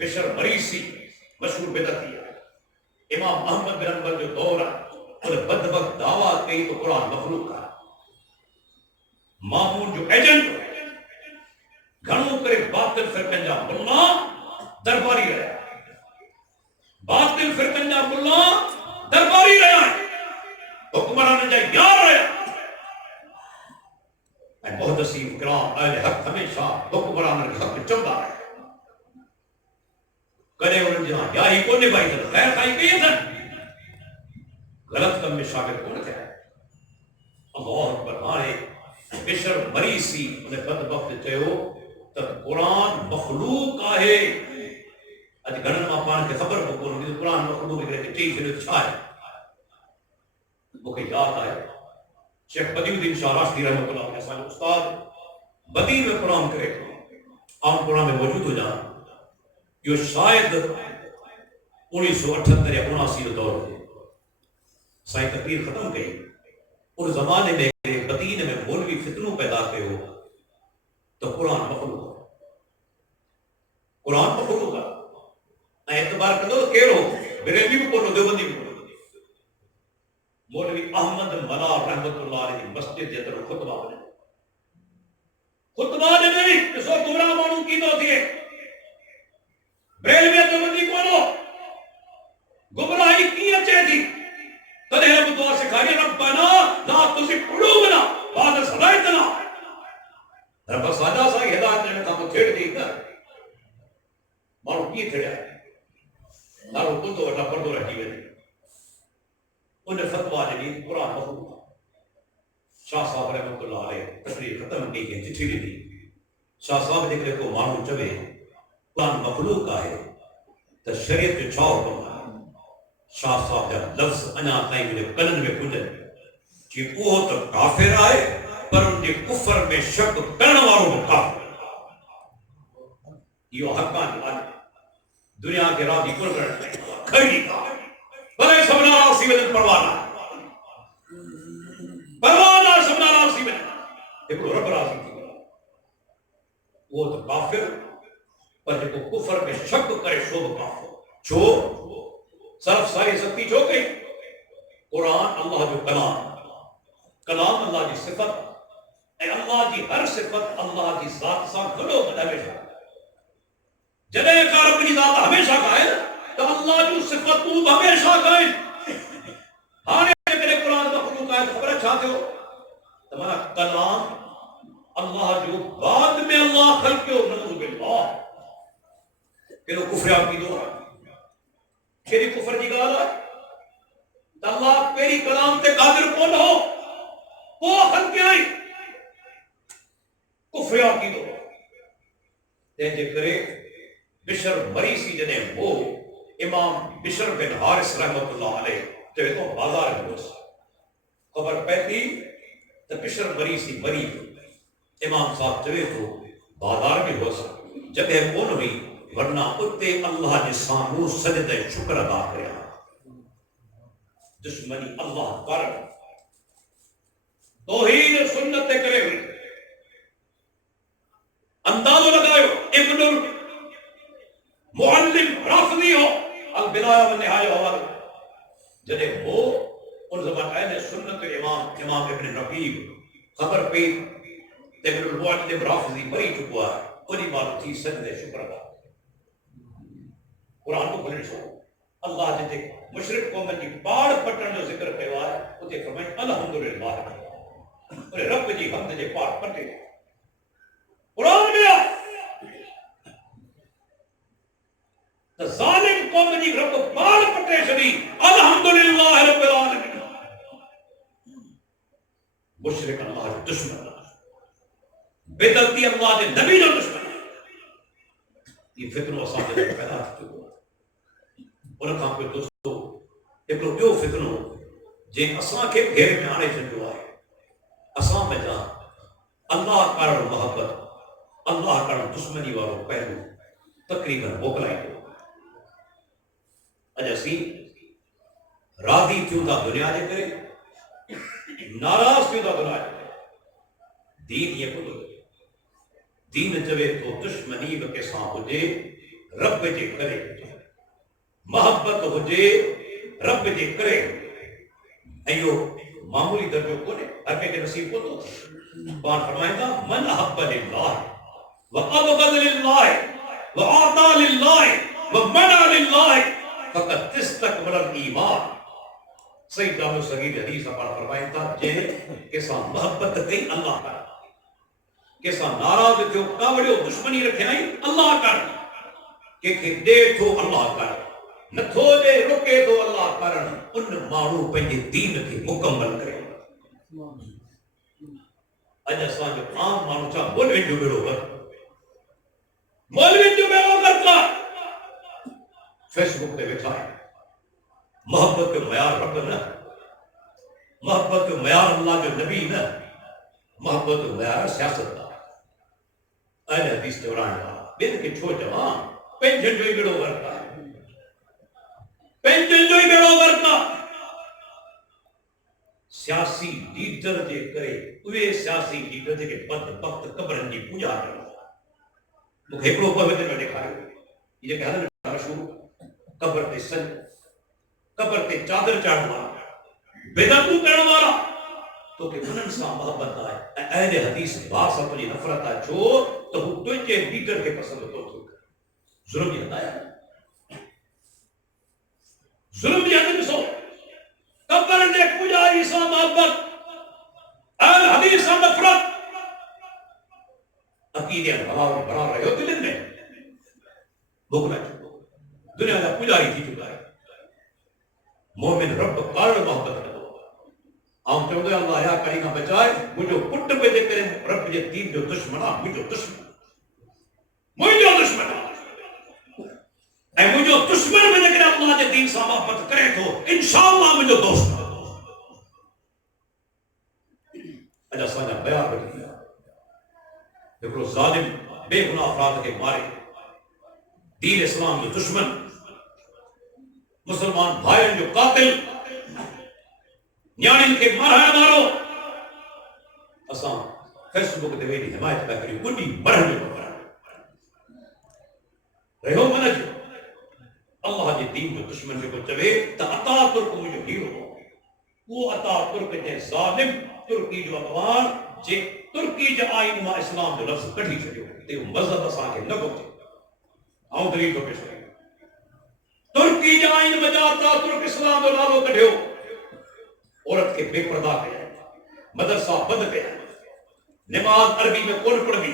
بشر مریسی مشہور بدعتی ہے امام احمد بن حنبل جو دور ہے انہیں بدبخت دعویٰ کہی تو قرآن مخلوق ہے مامون جو ایجنٹ گھنوں کرے باطل فرقنجا ملا درباری رہا باطل فرقنجا ملا درباری رہا حکمران جائے یار رہا محدثین کرام اہل حق ہمیشہ حکمران حق چودہ ہے کرے انہوں نے جہاں یاری کو نبھائی تھا خیر خائی کہی تھا غلط کم میں شاگرد کون تھا اللہ اکبر آنے بشر مریسی انہیں بدبخت چاہو تب قرآن مخلوق آئے اج گھنن ماں پان کے خبر کو کون قرآن مخلوق کرے کہ چیز سے چھا ہے مکہ یاد آئے شیخ بدی الدین شاہ راشدی رحمۃ اللہ علیہ وسلم استاد بدی میں قرآن کرے عام قرآن میں موجود ہو جانا جو شاید 1978 یا 79 دور تھے سائیں تقریر ختم گئی اور زمانے میں بدین میں مولوی فتنوں پیدا کے ہو تو قرآن مخلوق قرآن مخلوق اعتبار کرو تو کہہ رہو بریلوی بھی پڑھو دیوبندی بھی پڑھو مولوی احمد منار رحمت اللہ علیہ مسجد جتر خطبہ بنے خطبہ نے نہیں اس وقت گمراہ مانوں کی تو تھی بریلوی دیوبندی پڑھو گمراہی کی اچھے تھی تدھے رب دعا سکھائی ربنا لا تزغ قلوبنا بعد إذ هديتنا رب ساجا دارو کندو وٹا پردو رہی وے ان فتوا ڈی قرآن مخلوق شاہ صاحب رحمۃ اللہ علیہ تقریر ختم کی کہ چٹھی ڈی شاہ صاحب جکڑے کو مانو چوے قرآن مخلوق ہے تو شریعت جو چھا حکم ہے شاہ صاحب جا لفظ انا تائیں مجھے کنن میں پوجن کہ وہ تو کافر آئے پر ان کے کفر میں شک کرن وارو بھی کافر یہ حقان آنے دنیا کے راضی پر کرنے کھڑی کا بلے سبنا راسی بدن پروانا سبنا راسی بدن ایک رب راضی تھی وہ تو کافر پر جب کفر میں شک کرے شو کافر چھو صرف ساری سکتی چھو گئی قرآن اللہ جو کلام اللہ کی صفت اے اللہ کی ہر صفت اللہ کی ذات سا کھڑو ہمیشہ جدے کا رب کی ذات ہمیشہ قائل تو اللہ جو صفت تو ہمیشہ قائل ہانے میرے قرآن مخلوق آئے خبر چاہتے ہو تمہارا کلام اللہ جو بعد میں اللہ خلق کے نعوذ باللہ کہ وہ کفر آپ کی دو چھری کفر جی گال ہے اللہ پیری کلام تے قادر کون ہو وہ خلق کے آئی کفر آپ کی دو تے جکرے بشر مریسی جنہیں وہ امام بشر بن حارث رحمت اللہ علیہ تو بازار میں ہوس خبر پہتی تو بشر مریسی مریض امام صاحب چوے تو بازار میں ہوس جب ہے کون ہوئی ورنہ اتے اللہ نے سامو سجدہ شکر ادا کریا دشمنی اللہ پر توحید سنت کرے ہوئی اندازو لگائے ابن معلم رافضی ہو البدایہ والنہایہ حوالہ جنہیں وہ ان زمان اہل سنت امام ابن رقیب خبر پہ ابن المعلم رافضی مری چکوا ہے انہی بات تھی سجدہ شکر ادا قرآن کو کھلنے چھو اللہ جتے مشرق قومن کی پاڑ پٹن جو ذکر کہوا ہے اتے فرمائیں الحمدللہ اور رب جی حمد جے پاڑ پٹے قرآن میں ظالم قوم جی رب پاڑ پٹے شدی الحمدللہ رب العالمین مشرق اللہ جو دشمن بدعتی اللہ جو نبی جو دشمن یہ فتنو اساں دے پیدا چکو ان کا کوئی دوستو ایک جو فتنو جن اساں کے گھر میں آنے چنجو آئے اساں میں جا اللہ کارن محبت اللہ کارن دشمنی والو پہلو تقریباً موکلائی دو اجا سی راضی کیوں دا دنیا دے کرے ناراض کیوں دا دنیا دے کرے دین یہ کلو دین جوے تو دشمنی کے ساتھ ہو جے رب جے کرے محبت ہو جے رب جے کرے ایو معمولی درجو کونے ہر کے نصیب کو تو بان فرمائیں گا من احب للہ وابغض للہ واعطى للہ ومنع للہ فقد استكمل الایمان صحیح جامع صغیر حدیث پر فرمائیں گا جے کے ساتھ محبت کئی اللہ کا کے ساتھ ناراض جو کاوڑیو دشمنی رکھے آئی اللہ کر کہ دے تو اللہ کر نہ تھو دے رکے تو اللہ کرن ان مانو پنجے دین کے مکمل کرے اجا سان جو عام مانو چا مولوی جو بیڑو کر کا فیس بک تے بیٹھا ہے محبت کے معیار رب نہ محبت کے معیار اللہ جو نبی نہ محبت کے معیار سیاست دا اہل حدیث دوران بین کے چھو جوان پینجن جو بیڑو کرتا پینجن جو بیڑو کرتا سیاسی لیڈر جے کرے اوے سیاسی لیڈر جے کے بد وقت قبرن جی پوجا کرو مکھ ایکڑو پویتے میں دکھائے یہ کہ حضرت مشہور قبر تے سن قبر تے چادر چاڑھوا بدعتو کرن والا تو کہ انہن سا محبت آئے اہل حدیث بار سا پنی نفرت آئے چھو تو وہ تجھے لیڈر کے پسند تو ظلم یہ ہدایہ ظلم یہ ہدایہ سو قبر نے پوجا عیسیٰ محبت اہل حدیث نفرت عقیدے بنا رہے ہو دلن میں بھوکنا چکو دنیا کا پجاری تھی چکا ہے. مومن رب کار محبت کرو. ہم چاہتے ہیں اللہ یا کہیں کا بچائے مجھے پٹ پہ دے کریں رب یہ دین جو دشمنا مجھے دشمن اے مجھے دشمن میں دے کریں اللہ یہ دین سے محبت کرے تو انشاءاللہ مجھے دوست اجا سانجا بیان رکھی دیکھو ظالم بے گناہ افراد کے مارے دین اسلام جو دشمن مسلمان بھائیوں جو قاتل نیانن کے مارو اساں فیس بک دے ویڈی حمایت پہ کری کڈی مرحلے پر رہو منج اللہ جی دین جو دشمن جو چوے تا عطا ترک مجھے ہیرو وہ عطا ترک جے ظالم ترکی جو اقوام جے ترکی جو آئین ما اسلام جو لفظ کٹھی چھڑیو تے مذہب اساں کے نہ گھتے آؤں دلیل تو پیش کریں ترکی جو آئین مجاتا ترک اسلام جو لالو کٹھیو عورت کے بے پردہ پہ مدرسہ بند پہ نماز عربی میں کون پڑھی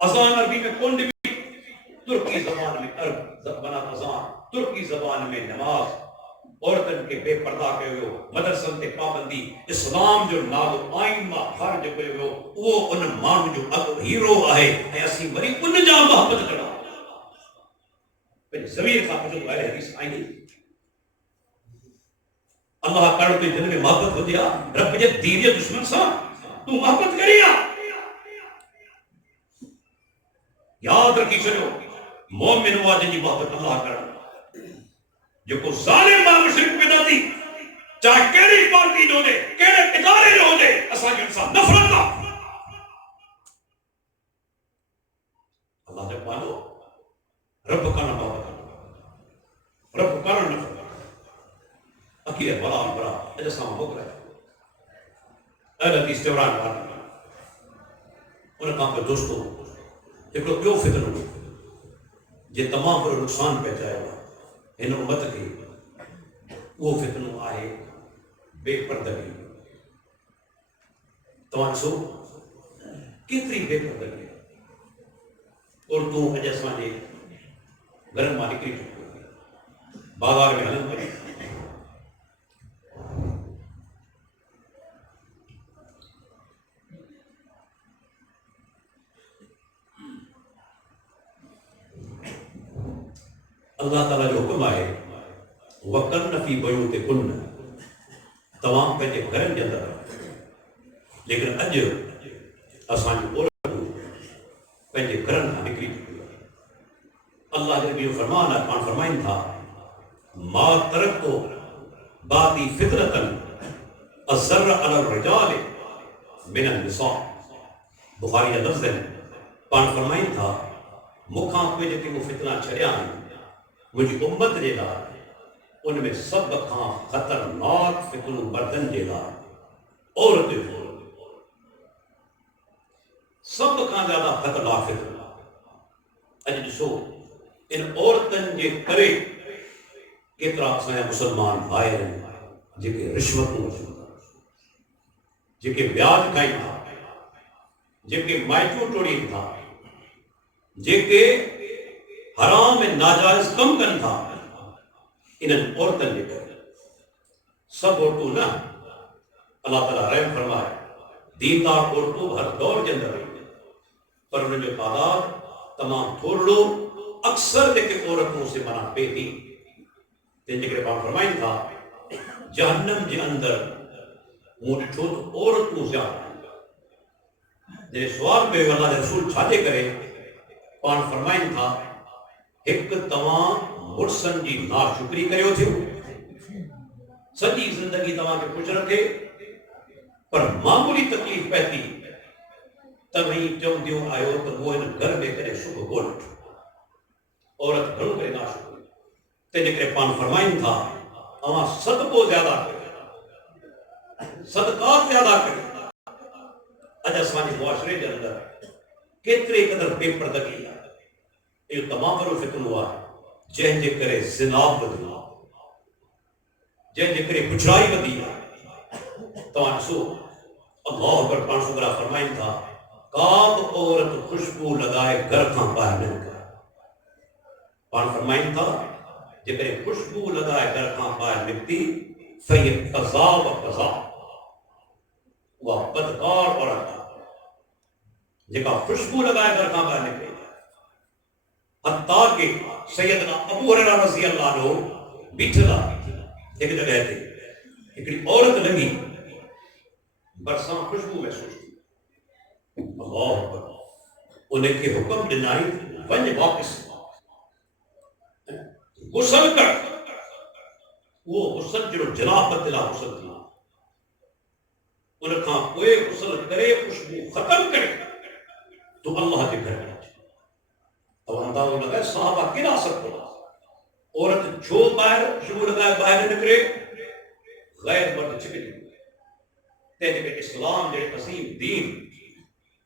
اذان عربی میں کون ڈبی ترکی زبان میں عرب بنا اذان ترکی زبان میں نماز عورتن کے بے پردہ پہ ہو مدرسن تے پابندی اسلام جو نالو آئین ما خارج پہ ہو وہ ان مان جو اگ ہیرو آئے ایسی مری ان جا محبت کرنا پہلے زمین کا جو غیر حدیث آئینی اللہ کر کے دل میں محبت ہو دیا رب یہ دین یہ دشمن سا تو محبت کریا یاد رکھی چلو مومن ہوا جن کی محبت اللہ کر جو کو ظالم با مشرک پیدا دی چاہے کیڑی پارٹی جو دے کیڑے ادارے جو دے اسا کے انسان نفرت دا اللہ نے پانو رب کا نام محبت رب کا نام نفرت اکیلے بڑا بڑا ایسا سامان ہو گیا اہل حدیث دوران بات انہیں کہا کہ دوستو ایک لوگ کیوں فکر ہو یہ تمام پر نقصان پہنچائے گا ان امت کی وہ فتنوں آئے بے پردگی تو سو کتنی بے پردگی اور تو جیسا نے گرم مالکی بازار میں حلم پڑی اللہ تعالیٰ جو حکم آئے وَقَرْنَ فِي بُيُوتِكُنَّ تمام پہنچے گھرن کے اندر لیکن اج اسان جو عورتوں پہنچے گھرن کا نکلی اللہ جب جو فرمانا کان فرمائن تھا ما ترکتو باتی فطرتن الزر علی الرجال من النساء بخاری کا لفظ ہے کان فرمائن تھا مکھاں پہ جو کہ وہ فتنہ چھڑیا ہیں مجھے امت دے لا ان میں سب کھاں خطرناک فتنوں مردن دے لا عورت سب کھاں زیادہ خطرناک فتنہ اج ڈسو ان عورتن جے کرے کترا اساں مسلمان بھائی ہیں جے کہ رشوتوں جے کہ بیاج کھائیں تھا جے کہ مائچو ٹوڑی تھا جے کہ حرام میں ناجائز کم کن تھا انہاں عورتن لے کر سب عورتوں نہ اللہ تعالیٰ رحم فرمائے دیندار عورتوں ہر دور کے اندر پر انہوں جو تعداد تمام تھوڑ لو اکثر لیکن عورتوں سے منع پہ تھی تین جگہ پاک فرمائیں تھا جہنم کے اندر موٹھو تو عورتوں زیادہ جنہیں سوال پہ اللہ رسول چھاتے کرے پان فرمائیں تھا ایک تمام مرسن جی ناشکری کریو تھے سجی زندگی تمام کے خوش رکھے پر معمولی تکلیف پہتی تب ہی جب دیوں آئے تو وہ ان گھر میں کرے شکر گولٹ عورت گھروں کرے ناشکری تینے کرے پان فرمائیں تھا اما صدقوں زیادہ کرے صدقات زیادہ کرے اج اسمانی معاشرے کے اندر کتنے قدر بے پردگی ہے یہ تمام پر فتن ہوا جن جے کرے زناب بدلا جن جے کرے بچرائی بدیا تو انسو اللہ اکبر 500 فرمائیں تھا کاب عورت خوشبو لگائے گھر کھاں باہر نہیں کر پان فرمائیں تھا جکر خوشبو لگائے در کھاں پائے نکتی فید قضا و قضا وہ بدکار عورت جکا خوشبو لگائے در کھاں پائے نکتی حتیٰ کہ سیدنا ابو ہریرہ رضی اللہ عنہ بیٹھلا ایک جگہ تھے ایک عورت لگی برساں خوشبو محسوس کی اللہ اکبر انہیں کے حکم دنائی ونج واپس غسل کر وہ غسل جو جنابت دلا غسل دلا انہیں کہا کوئی غسل کرے خوشبو ختم کرے تو اللہ کے گھر میں اب اندازہ لگا صحابہ کی ناصر کو عورت جو باہر خوشبو لگائے باہر نکلے غیر مرد چھپے نہیں تیرے کہ اسلام جڑے عظیم دین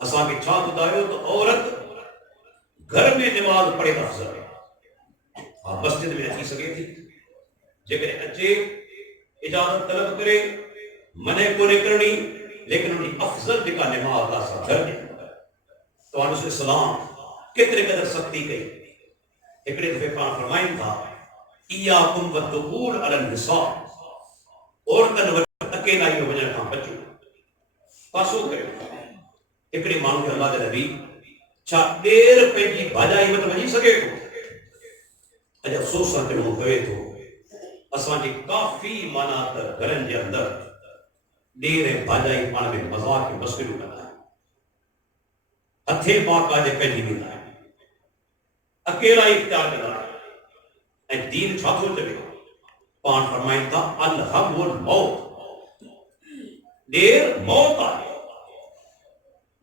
اساں کے چھا بدایو تو عورت گھر میں نماز پڑھے افضل ہے مسجد میں اچھی سکے تھی جگر اچھے اجازت طلب کرے منع کو نہیں کرنی لیکن انہیں افضل جکا نماز اللہ سا گھر میں تو آنس السلام کتنے قدر سختی کئی ایکڑے دفعہ پان فرمائن تھا ایاکم والدخول علی النساء عورتن وقت اکیلا ہی وجہ کھاں بچو پاسو کرے ایکڑے مانو کہ اللہ دے نبی چھا دیر پہ جی بھاجائی مت وجی سکے تو اج افسوس کہ وہ ہوئے تو اساں جی کافی مانا تر گھرن جے اندر دیر بھاجائی پان میں مذاق کے مسکلو کرنا ہے ہتھے پاک آجے پہلی بھی ہے اکیلا اختیار کرنا ہے دین چھاتو چلے پان فرمائن تھا الحم والموت دیر موت آئے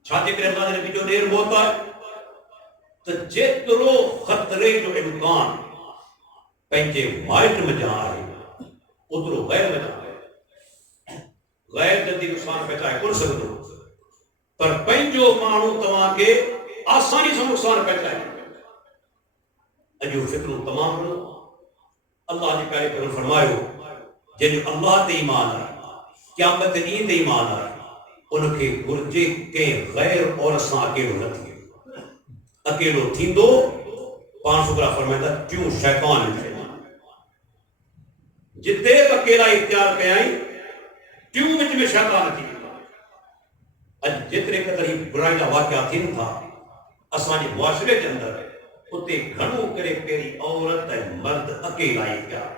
چھاتے کرے اللہ نے بھی جو دیر موت آئے تو جترو خطرے جو امکان پہنچے مائٹ میں جہاں آئے اترو غیر میں جہاں آئے غیر جلدی نقصان پہنچائے کن سکتو پر پہنچو مانو تمام کے آسانی سے نقصان پہنچائے اجو فکر تمام رو اللہ نے پیارے پیغمبر فرمایو جن اللہ تے ایمان آئے قیامت دین تے ایمان آئے ان کے گرجے کے غیر اور اساں اکیلو نہ تھی اکیلو تھی دو 500 گرا فرمائتا کیوں شیطان ہے جتے اکیلا اختیار کیا آئی کیوں وچ میں شیطان تھی اج جتنے قدر ہی برائی کا واقعہ تھی تھا اساں جے معاشرے کے اندر اتے گھنو کرے پیری عورت ہے مرد اکیلا اختیار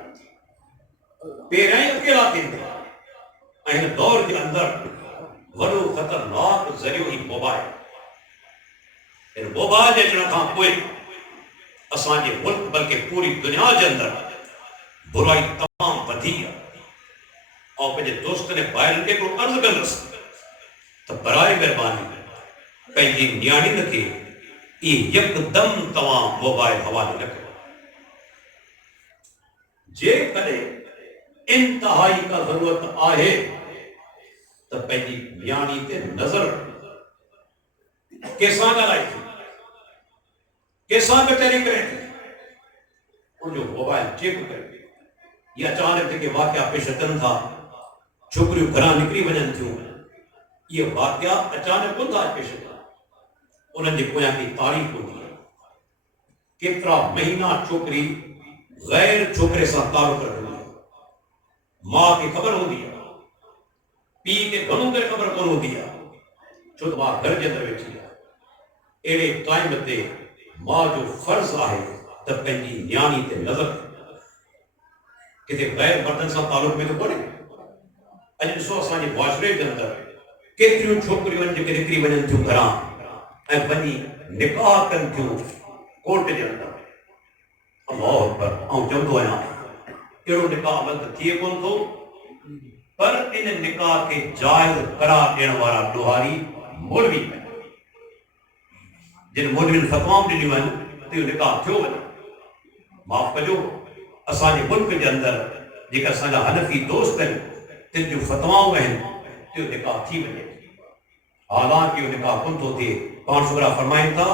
پیرائیں اکیلا تھی تھا این دور کے اندر وڈو خطرناک ذریعہ ہی موبائل ان موبائل جے جنا کھان کوئی اساں جے ملک بلکہ پوری دنیا کے اندر برائی تمام بدھی اور پہلے دوست نے باہر کے کو عرض کر رس تو برائے مہربانی پہلی نیانی نکے یہ یک دم تمام موبائل حوالے رکھے جے کرے انتہائی کا ضرورت آئے تو پہلی نیانی تے نظر کیسا نہ لائی تھی کیسا بچاری کرے تھے ان جو موبائل چیک کرے یہ اچانک تھے کہ واقعہ پیشتن تھا چھوکریوں گھران نکری وجن تھیوں یہ واقعہ اچانک کن تھا پیشتن انہوں نے کویا کی تاریخ کو دیا کترا مہینہ چھوکری غیر چھوکرے سے تعلق رکھ دیا ماں کی خبر ہو دیا پی کے گھنوں کے خبر کون ہو دیا چھوٹ ماں گھر کے اندر بیٹھی ایڑے ٹائم تے ماں جو فرض آئے تب پہنجی نیانی تے نظر کتے غیر مردن سے تعلق میں تو پڑے اجن سو اسانی معاشرے کے اندر کتریوں چھوکریوں جے کے نکری وجن تھیوں گھران اے بنی نکاح کن تھیوں کوٹ کے اندر اللہ اکبر آؤں جمدو آیا ایڑو نکاح عمل تھیے کون تو پر ان نکاح کے جائز قرار دینے والا لوہاری مولوی میں جن مولوی فتوام دی دیوان تو نکاح کیوں بنا معاف کجو اسانے ملک کے اندر جیکا اسانا حنفی دوست ہیں تن جو فتوام ہیں تو نکاح تھی بنے حالانکہ وہ نکاح کن تو تھے 500 گرا فرمائن تھا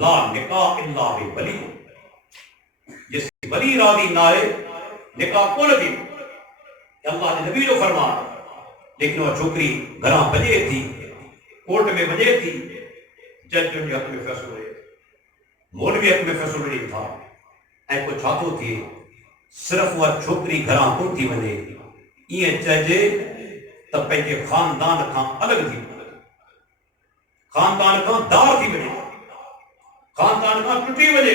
لا نکاح اللہ بے ولی جس ولی راضی نہ آئے نکاح کن تھی اللہ نے نبی جو فرمایا لیکن وہ چھوکری گھراں بجے تھی کورٹ میں بجے تھی جج جو حق میں فیصلہ ہوئے مولوی حق میں فیصلہ نہیں تھا اے کو چھاتو تھی صرف وہ چھوکری گھراں کون تھی ونے یہ چاہجے تب پہنجے خاندان کھاں الگ تھی خاندان کھاں دار تھی ونے خاندان کھاں ٹوٹی ونے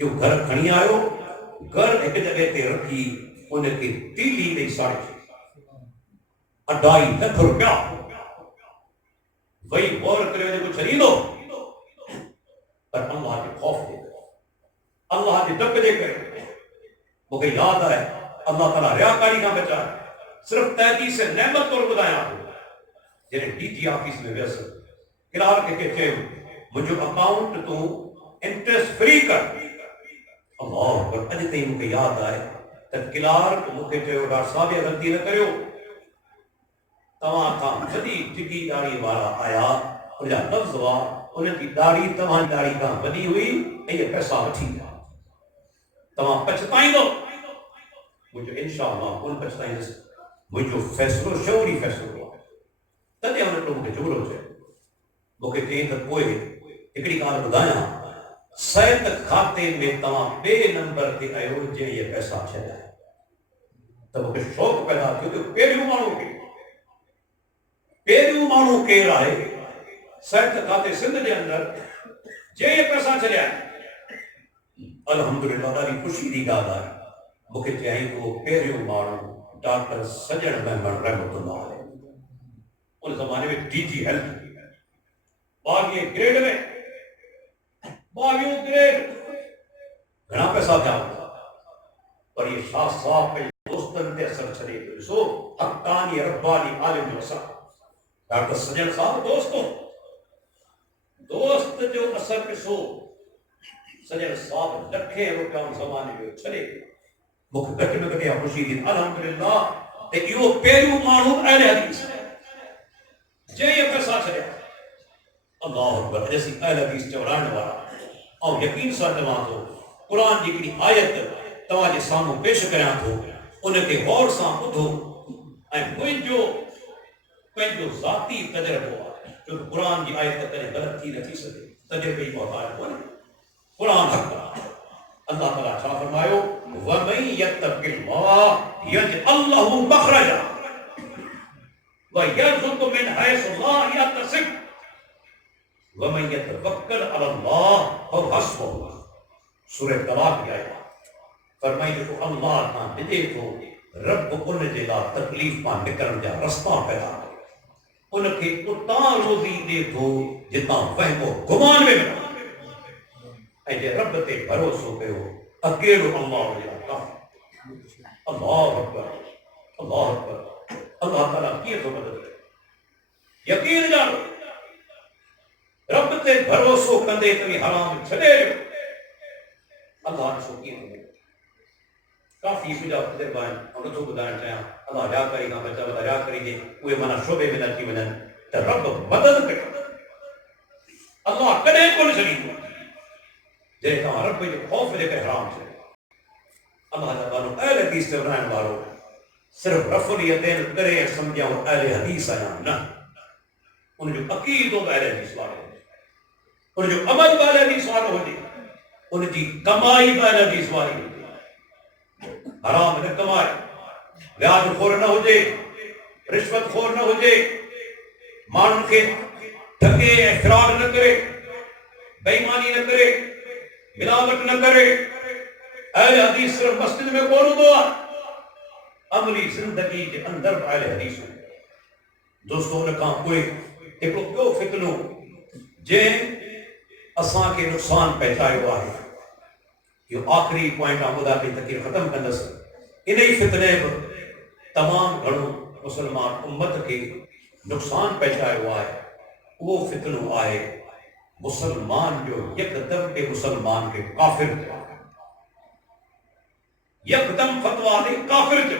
جو گھر کھڑی آئو گھر ایک جگہ تے رکھی ان کی تیلی نہیں ساڑی 2.5 لکھ روپیہ وہی غور کرے وجہ کو چلی دو پر اللہ کے خوف دے اللہ کے ڈک دے کرے مجھے یاد آئے اللہ تعالیٰ ریاکاری کا بچا صرف 33 سے نعمت کو بتایا جنہیں ڈی ٹی آفس میں ویسے کلارک کے کہتے مجھے اکاؤنٹ تو انٹرسٹ فری کر اللہ پر اج تھی مجھے یاد آئے تب کلارک مجھے چاہو ڈاکٹر صاحب یہ غلطی نہ کریو تمہاں کا وڈی ٹکی داڑھی والا آیا اور جا لفظ ہوا انہیں کی داڑھی تمہاں داڑھی کا وڈی ہوئی یہ پیسہ وٹھی گیا تمہاں پچھتائیں دو مجھے انشاءاللہ ان پچھتائیں دو مجھے فیصلو شعوری فیصلو ہوا تدھے ہم نے لوگوں کے جملوں سے مجھے کہیں تک کوئی اکڑی کار بدایا سیت کھاتے میں تمام بے نمبر کے آئیو جے یہ پیسہ چلا ہے تب مجھے شوق پیدا کیونکہ پیریو مانو کے پیریو مانو کے رائے سیت کھاتے سندھ کے اندر جے یہ پیسہ چلا ہے الحمدللہ داری خوشی دی گال ہے مجھے چاہیے تو پیریو مانو ڈاکٹر سجن محمد رحمت اللہ علیہ ان زمانے میں ڈی جی ہیلتھ باغی گریڈ میں باغیوں گریڈ گھنا پیسہ کیا ہوتا اور یہ شاہ صاحب پہ دوستن تے اثر چلے سو حقانی ربانی عالم وسا ڈاکٹر سجن صاحب دوست جو اثر پہ سو سجن صاحب لکھے روپیہ ان زمانے میں چلے مکھ گھٹ میں کٹیا خوشی دی الحمدللہ تے یہ پیرو مانو اہل حدیث جے یہ پیسہ چلے اللہ اکبر جیسی اہل حدیث چوران والا اور یقین سا جوان تو قرآن جی کی آیت تواجے سامو پیش کریاں تو ان کے غور سا بدھو اے جو ذاتی تجربہ جو قرآن جی آیت کرے غلط تھی نہ تھی سکے تجربے ہی بہت آئے ہوئے قرآن حق اللہ تعالیٰ چھا فرمائیو وَمَن يَتَّقِ اللَّهَ يَجْعَل لَّهُ مَخْرَجًا وَيَرْزُقْهُ مِنْ حَيْثُ لَا يَحْتَسِبُ وَمَن يَتَوَکَّلْ عَلَى اللَّهِ فَهُوَ حَسْبُهُ سورہ طلاق کی آیت فرمائی جو اللہ کا دے تو رب ان جے لا تکلیف پا نکلن جا رستہ پیدا کرے ان کے اتنا روزی دے تو جتنا فہم و گمان میں ملا اے جے رب تے بھروسو کیو اکیلو اللہ جا کافی اللہ اکبر اللہ تعالیٰ کیے تو مدد کرے یقین جانو رب تے بھروسو کندے کبھی حرام چھڑے اللہ نے سو کیے تو کافی سجا تجربائیں اور تو بدائیں چاہاں اللہ ریا کری گا بچہ بدا ریا کری گے وہ منا شعبے میں نتی ونن تو رب مدد کرے اللہ کدے کو نہیں چلی جیسا رب جو خوف لے کر حرام سے اللہ تعالیٰ اہل حدیث سے بنائن والو صرف رفعیتین کرے سمجھا اور اہل حدیث آیا نہ ان جو عقید ہو اہل حدیث والے ان جو عمل اہل حدیث والے ہو جی ان کی کمائی اہل حدیث والی ہو جی حرام نہ کمائے بیاج خور نہ ہو جے رشوت خور نہ ہو جے مان کے ٹھگے احترام نہ کرے بے ایمانی نہ کرے ملاوٹ نہ کرے اہل حدیث صرف مسجد میں کون دعا عملی زندگی کے اندر اہل حدیث ہوں دوستوں نے کہا کوئی ایک کیوں فتنو جن اساں کے نقصان پہنچائے ہوا ہے یہ آخری پوائنٹ آپ خدا کی تقریر ختم کرنا سر انہی فتنے تمام گھڑوں مسلمان امت کے نقصان پہنچائے ہوا ہے وہ فتنو آئے مسلمان جو یک دم کے مسلمان کے کافر تھے یک دم فتوا دے کافر تھے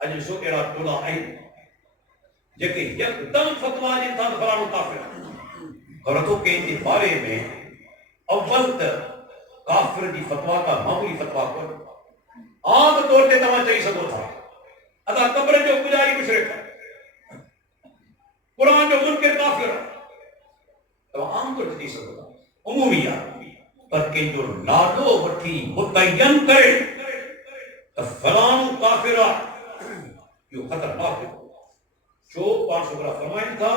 اج سو ایڑا ٹولا آئی جیکے یک دم فتوا دے تھا فرانو کافر غرطوں کے ان بارے میں اول تر کافر دی فتوا کا معمولی فتوا کو عام طور تے تمام چاہی سکو تھا ادا قبر جو پجاری مشرک قرآن جو منکر کافر تو عام طور تے سکو تھا عمومیہ پر کہ جو نالو وٹھی متعین کرے تو فلانو کافرہ یہ خطرناک ہے جو 500 گرہ فرمائن تھا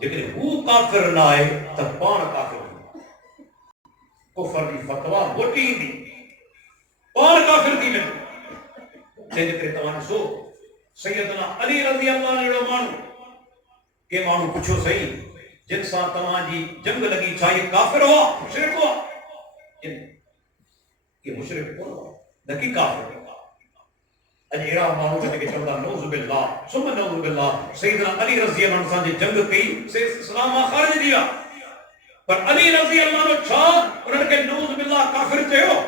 لیکن وہ کافر نہ آئے تو پان کافر کفر دی فتوا موٹی دی اور کافر دی میں جن کرے توان سو سیدنا علی رضی اللہ عنہ مانو کہ مانو پوچھو صحیح جن سا تمام جی جنگ لگی چاہیے کافر ہوا مشرک ہوا یہ مشرک ہوا نکی کافر ہوا اجیرا مانو جن کے چلتا نوز باللہ ثم نوز باللہ سیدنا علی رضی اللہ عنہ سے جنگ کی سے اسلام خارج دیا پر علی رضی اللہ عنہ چھا انہوں کے نوز باللہ کافر تھے ہو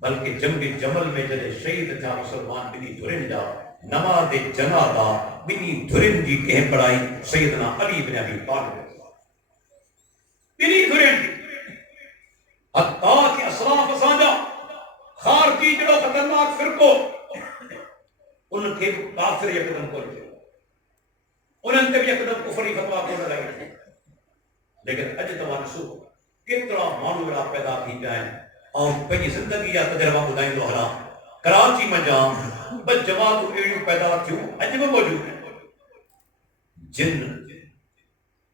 بلکہ جنگ جمل میں جدے شہید تھا مسلمان بنی دھرن جا نماز جنازہ بنی دھرن جی کہیں پڑھائی سیدنا علی بن ابی طالب بنی دھرن جی حتیٰ کہ اسلاف سانجا خارجی جڑو خطرناک فرقو ان کے کافر یکدم کو لگے انہوں نے بھی یکدم کفری فتوا کو لگے لیکن اج توان سو کتنا مانو بڑا پیدا کی جائیں اور پہنی زندگی یا تجربہ بدائیں دو حرام کراچی میں جام بس جماعت ایڑیوں پیدا تھیوں اج میں موجود ہیں جن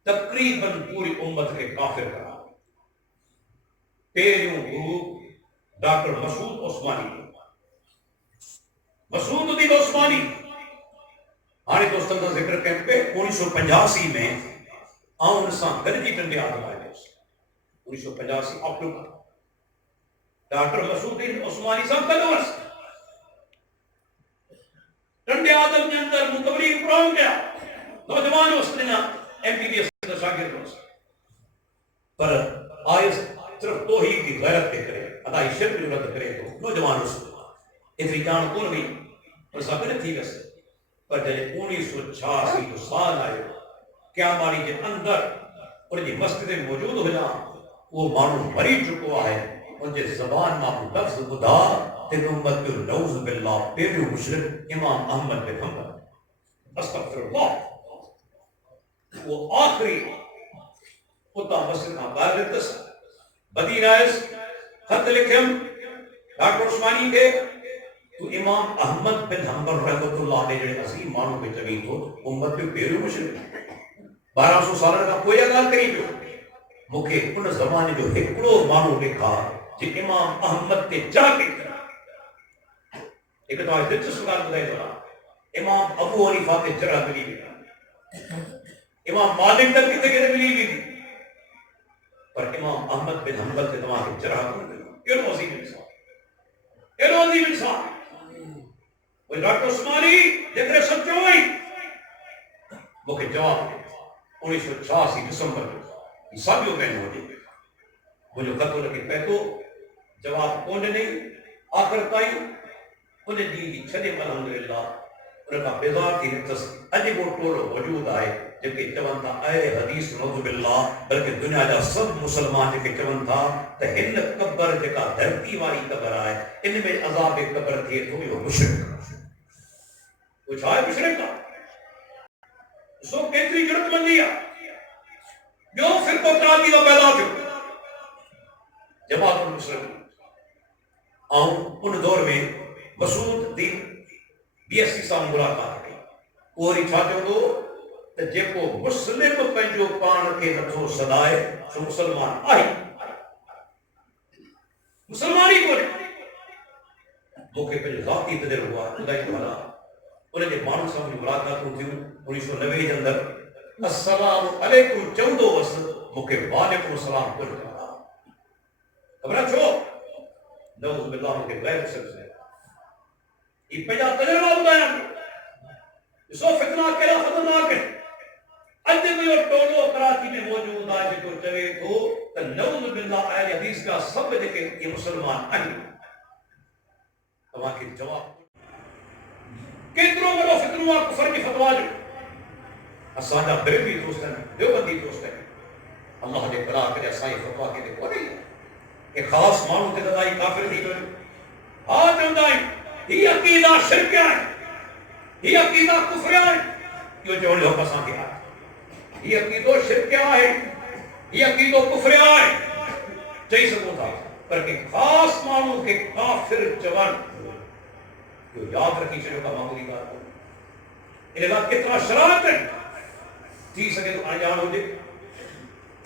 تقریباً پوری امت کے کافر کرا پیریوں گروپ ڈاکٹر مسعود عثمانی مسعود الدین عثمانی ہمارے دوستوں کا ذکر کریں پہ 1985 میں آؤں نسان گرجی ٹنڈے آدم آئے 1985 اکتوبر ڈاکٹر مسعود الدین عثمانی صاحب کا دورس ٹنڈے آدم کے اندر متبلیغ پروگرام کیا نوجوان وسطنا ایم بی بی ایس کا شاگرد ہو پر آئے صرف توحید کی غیرت کے کرے ادائی شرک کی رد کرے تو نوجوان وسطنا افریقان کون بھی اور سابر تھی ویسے پر جب 1986 جو سال آئے کیا ماری کے اندر اور یہ مسجد موجود ہو جا وہ مانو مری چکو ہے ان کے زبان ماں لفظ خدا تیرے امت کو نعوذ باللہ پیرو مشرک امام احمد بن حنبل استغفر اللہ وہ آخری خطہ مسجد کا باردس بدین آئیس خط لکھیں ڈاکٹر عثمانی کے تو امام احمد بن حنبل رحمت اللہ علیہ جڑے عظیم مانو پہ چگی تو امت پہ پیرو مشرک 1200 سالہ کا کوئی اگال کری پہ مکھے ان زمانے جو ہکڑو مانو لکھا جی امام احمد تے جا کے ایک تو آج دلچسپ بات بتائی دو امام ابو حنیفہ تے جرح ملی بھی امام مالک تک کتے کتے ملی بھی پر امام احمد بن حنبل تے تمام کے جرح ملی یہ عظیم انسان یہ عظیم انسان وہ ڈاکٹر عثمانی جتنے سچوئی مکھے جواب 1986 دسمبر یہ سابیوں میں ہو دی وہ جو خط لگے پہتو جواب کون نہیں آخر تائی انہیں دی چھنے الحمدللہ انہیں کا بیزار کی نفس عجیب و ٹولو وجود آئے جبکہ چون تھا اے حدیث نعوذ باللہ بلکہ دنیا جا سب مسلمان جبکہ چون تھا تو ہن قبر جکا دھرتی والی قبر آئے ان میں عذاب قبر تھے تو یہ مشرک کچھ آئے مشرک کا سو کیتری جرت بن لیا جو پھر کو تراتی و پیدا تھے جماعت المسلمین آؤں ان دور میں مسعود دین بی ایس سی سام ملاقات کی اوہری چھاچوں دو کہ جے کو مسلم پنجو پان کے نتو صدائے سو مسلمان آئی مسلمانی کو موقع پر ذاتی تجر ہوا خدای تعالیٰ انہیں جب مانو صاحب کی ملاقات ہوتی 1990 کے اندر السلام علیکم چودو وسط موقع وعلیکم السلام کل کرا خبرہ چھو نعوذ باللہ کے غیر سکس ہے یہ پہلا تجربہ بتایا سو فتنہ کہلا خطرناک ہے اجے میں اور ٹولو کراچی میں موجود آج کو چلے تو نعوذ باللہ اہل حدیث کا سب دیکھیں یہ مسلمان آئی تمام کے جواب کتنوں مرو فتنوں کفر کی فتوا جو اساجا بریلوی دوست ہیں دیوبندی دوست ہیں اللہ نے بلا کرے اسائی فتوا کے دیکھو نہیں کہ خاص مانو تے دائی کافر دی کوئی ہاں چندائیں یہ عقیدہ شرک ہے یہ عقیدہ کفر ہے یہ جو لوگ پسند کیا یہ عقیدہ شرک ہے یہ عقیدہ کفر ہے چاہیے سکوں تھا پر کہ خاص مانو کے کافر جوان جو یاد رکھی چلو کا معمولی بات ہو انہیں بات کتنا شرارت ہے تھی سکے تو آجان ہو جائے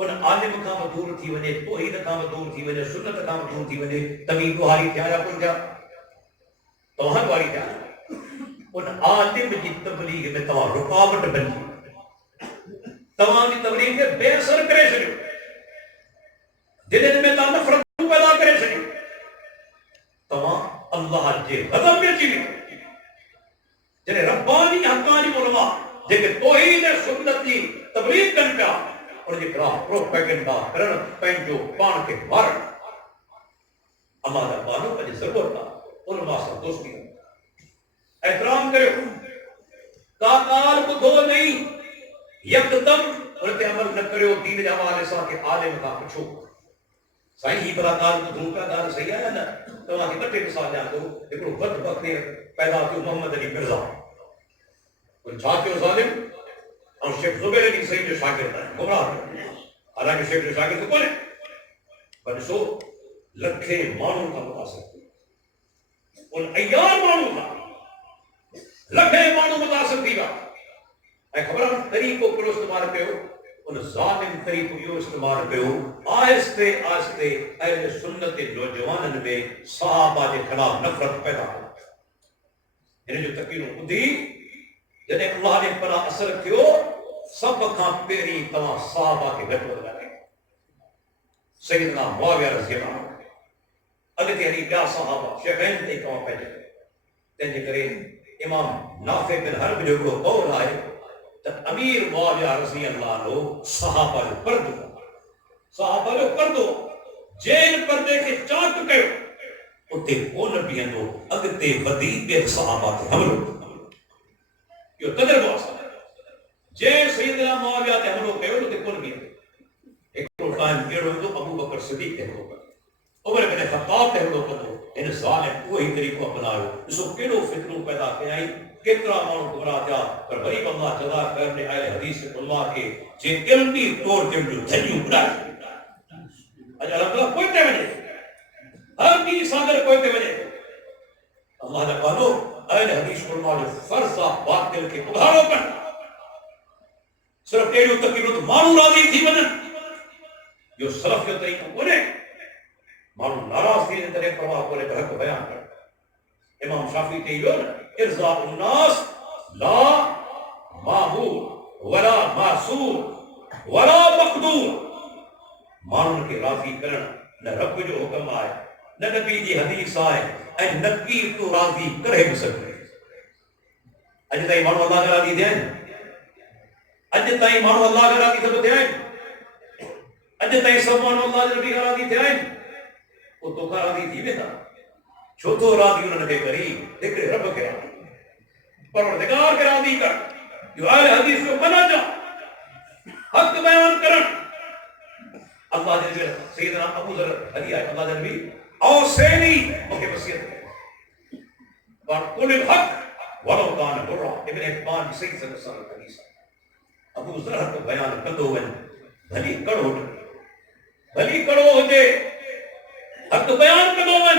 ان عالم کا دور تھی ونے، توحید کا دور تھی ونے، سنت کا دور تھی ونے، تمی دوہاری تھیا یا کون جا توہن واری تھیا ان عالم کی تبلیغ میں تمام رکاوٹ بنی، تمام کی تبلیغ کے بے اثر کرے چھڑیو، دل میں تا نفرت پیدا کرے چھڑیو، تمام اللہ جے غضب میں چیوی جنہیں ربانی حقانی علماء جے کہ توحید سنت کی تبلیغ کن پیا اور یہ راہ پروپیگنڈا کرن پنجو پان کے مارن اللہ دا بانو پنجی ضرورت تھا علماء سے دوستی احترام کرے کاکال کو دو نہیں یکدم انتے عمل نہ کرے دین جوال ایسا کہ عالم کا پچھو سائیں ہی بلا کال کو دھوں کا کال صحیح ہے نا تو وہاں کی بٹے مثال جان دو ایک بد وقت نے پیدا کی محمد علی مرزا ان چھاکیوں ظالم اور شیخ زبیر علی صحیح جو شاکر ہے گمراہ ہے حالانکہ شیخ جو شاکر تو کون ہے پر سو لکھے مانوں کا متاثر ان ایار مانوں کا لکھے مانوں متاثر تھی گا اے خبران طریقوں کو استعمال پہ ہو ان ظالم طریقوں کو استعمال پہ ہو آہستے آہستے اہل سنت نوجوانن میں صحابہ کے خلاف نفرت پیدا ہو انہیں جو تقریر خودی جنہیں اللہ نے پڑا اثر کیو سب کھاں پیری تمام صحابہ کے گھر ہو گئے سیدنا معاویہ رضی اللہ عنہ اگتے علی بیا صحابہ شیخین تے کہاں پہنچے تینجے کرے امام نافع بن حرب جو کو قول آئے تب امیر معاویہ رضی اللہ عنہ صحابہ جو پردو جیل پردے کے چاک کہو اتے کون بھی اندو اگتے ودی بے صحابہ کے حملو یہ قدر بہت سا جیل سیدنا معاویہ تے حملو کہو اتے کون بھی اندو ایک ٹائم کیڑو تو ابو بکر صدیق تے حملو کرو عمر بن خطاب تے حملو کرو ان ظالم کوئی طریقہ اپناؤ اسو کیڑو فتنوں پیدا کیائی کتنا مانو گمراہ تھا پر غریب اللہ جزا کرنے آئے حدیث اللہ کے جن علمی طور کے جو دھنیوں بڑھائے اجھا اللہ کوئی تے وجہ ہر کی ساندر کوئی تے وجہ اللہ نے کہا لو اہل حدیث علماء جو فرضہ باطل کے ادھاروں پر صرف تیریوں تک کی مانو راضی تھی بدن جو صرف جو طریقہ بولے مانو ناراض تھی ان طرح پرواہ بولے کہ حق بیان کر امام شافعی کہیو ارضاء الناس لا معہور ولا معصور ولا مقدور مانو کے راضی کرنا نہ رب جو حکم آئے نہ نبی جی حدیث آئے اے نبی تو راضی کرے بسکتے اج تائی مانو اللہ کا راضی دیں اج تائی مانو اللہ کا راضی سب دیں اج تائی سب مانو اللہ نبی کا راضی دیں وہ تو کا راضی تھی بیتا چھو تو راضی انہوں نے کری دیکھ رب کے راضی پروردگار کے راضی کر جو اہل حدیث کو بنا جا حق بیان کرن اللہ نے سیدنا ابو ذر ہدیہ اللہ نے بھی اوصینی مجھے وصیت ہے اور قل الحق ولو کان برا ابن حبان صحیح سے سن حدیث ابو ذر کو بیان کندو ون بھلی کڑو ہو جے حق بیان کندو ون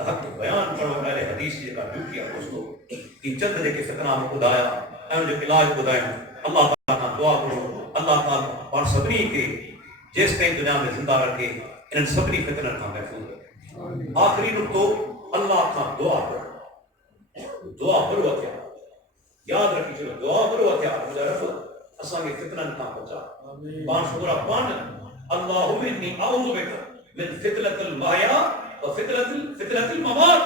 حق بیان کرو اہل حدیث کا ڈیوٹی ہے دوستو کہ چند دے کے فتنہ میں خدایا ان جو علاج خدایا اللہ تعالیٰ کا دعا کرو اللہ تعالیٰ اور سبری کے جس تین دنیا میں زندہ رکھے ان سبری فتنہ کا محفوظ ہے آخری تو اللہ کا دعا کرو کیا یاد رکھی چلو دعا کرو کیا مجھے رب اساں کے فتنہ کا بچا بان شکرہ بان اللہم انی اعوذ بک من فتنۃ المحیا فتنۃ الممات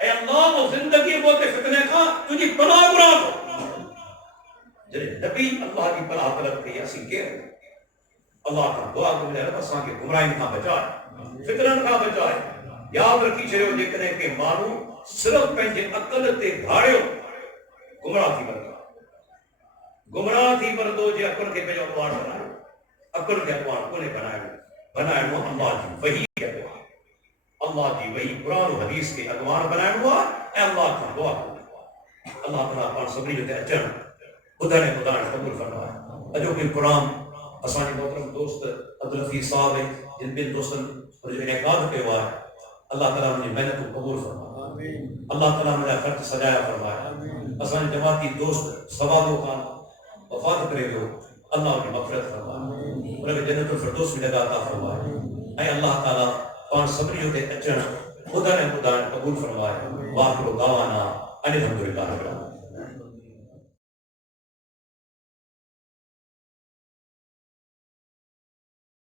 اے اللہ وہ زندگی بولتے فتنے کا تجھے پناہ برا دو جنہیں نبی اللہ کی پناہ طلب کی اسی کے اللہ کا دعا کو مجھے رب اساں کے گمراہی کا بچائے فتنن کا بچائے یاد رکھی چھڑیو جتنے کے مانو صرف پنجے عقل تے گھاڑیو گمراہ تھی بردو جے عقل کے پہلے اقوار بنائے عقل کے اقوار کونے بنائے وہ اللہ جی وحی کے اقوار اللہ جی وہی قرآن و حدیث کے اگوان بنائے ہوا اے اللہ کا دعا اللہ تعالیٰ پان سبری جو تے اچھن خدا نے قبول فرمایا اجو کہ قرآن اسانی محترم دوست عبدالحفیظ صاحب ہیں جن بن دوستن اور جو انعقاد پہ ہوا ہے اللہ تعالیٰ نے محنت کو قبول فرمایا اللہ تعالیٰ نے خرچ سجایا فرمایا اسانی جماعتی دوست سوادوں کا وفات کرے گو اللہ ان کی مغفرت فرمائے، انہیں جنت الفردوس میں جگہ عطا فرمائے. اے اللہ تعالیٰ پان صبریوں کے اچن خدا نے قبول فرمائے. واخر دعوانا ان الحمدللہ رب العالمین.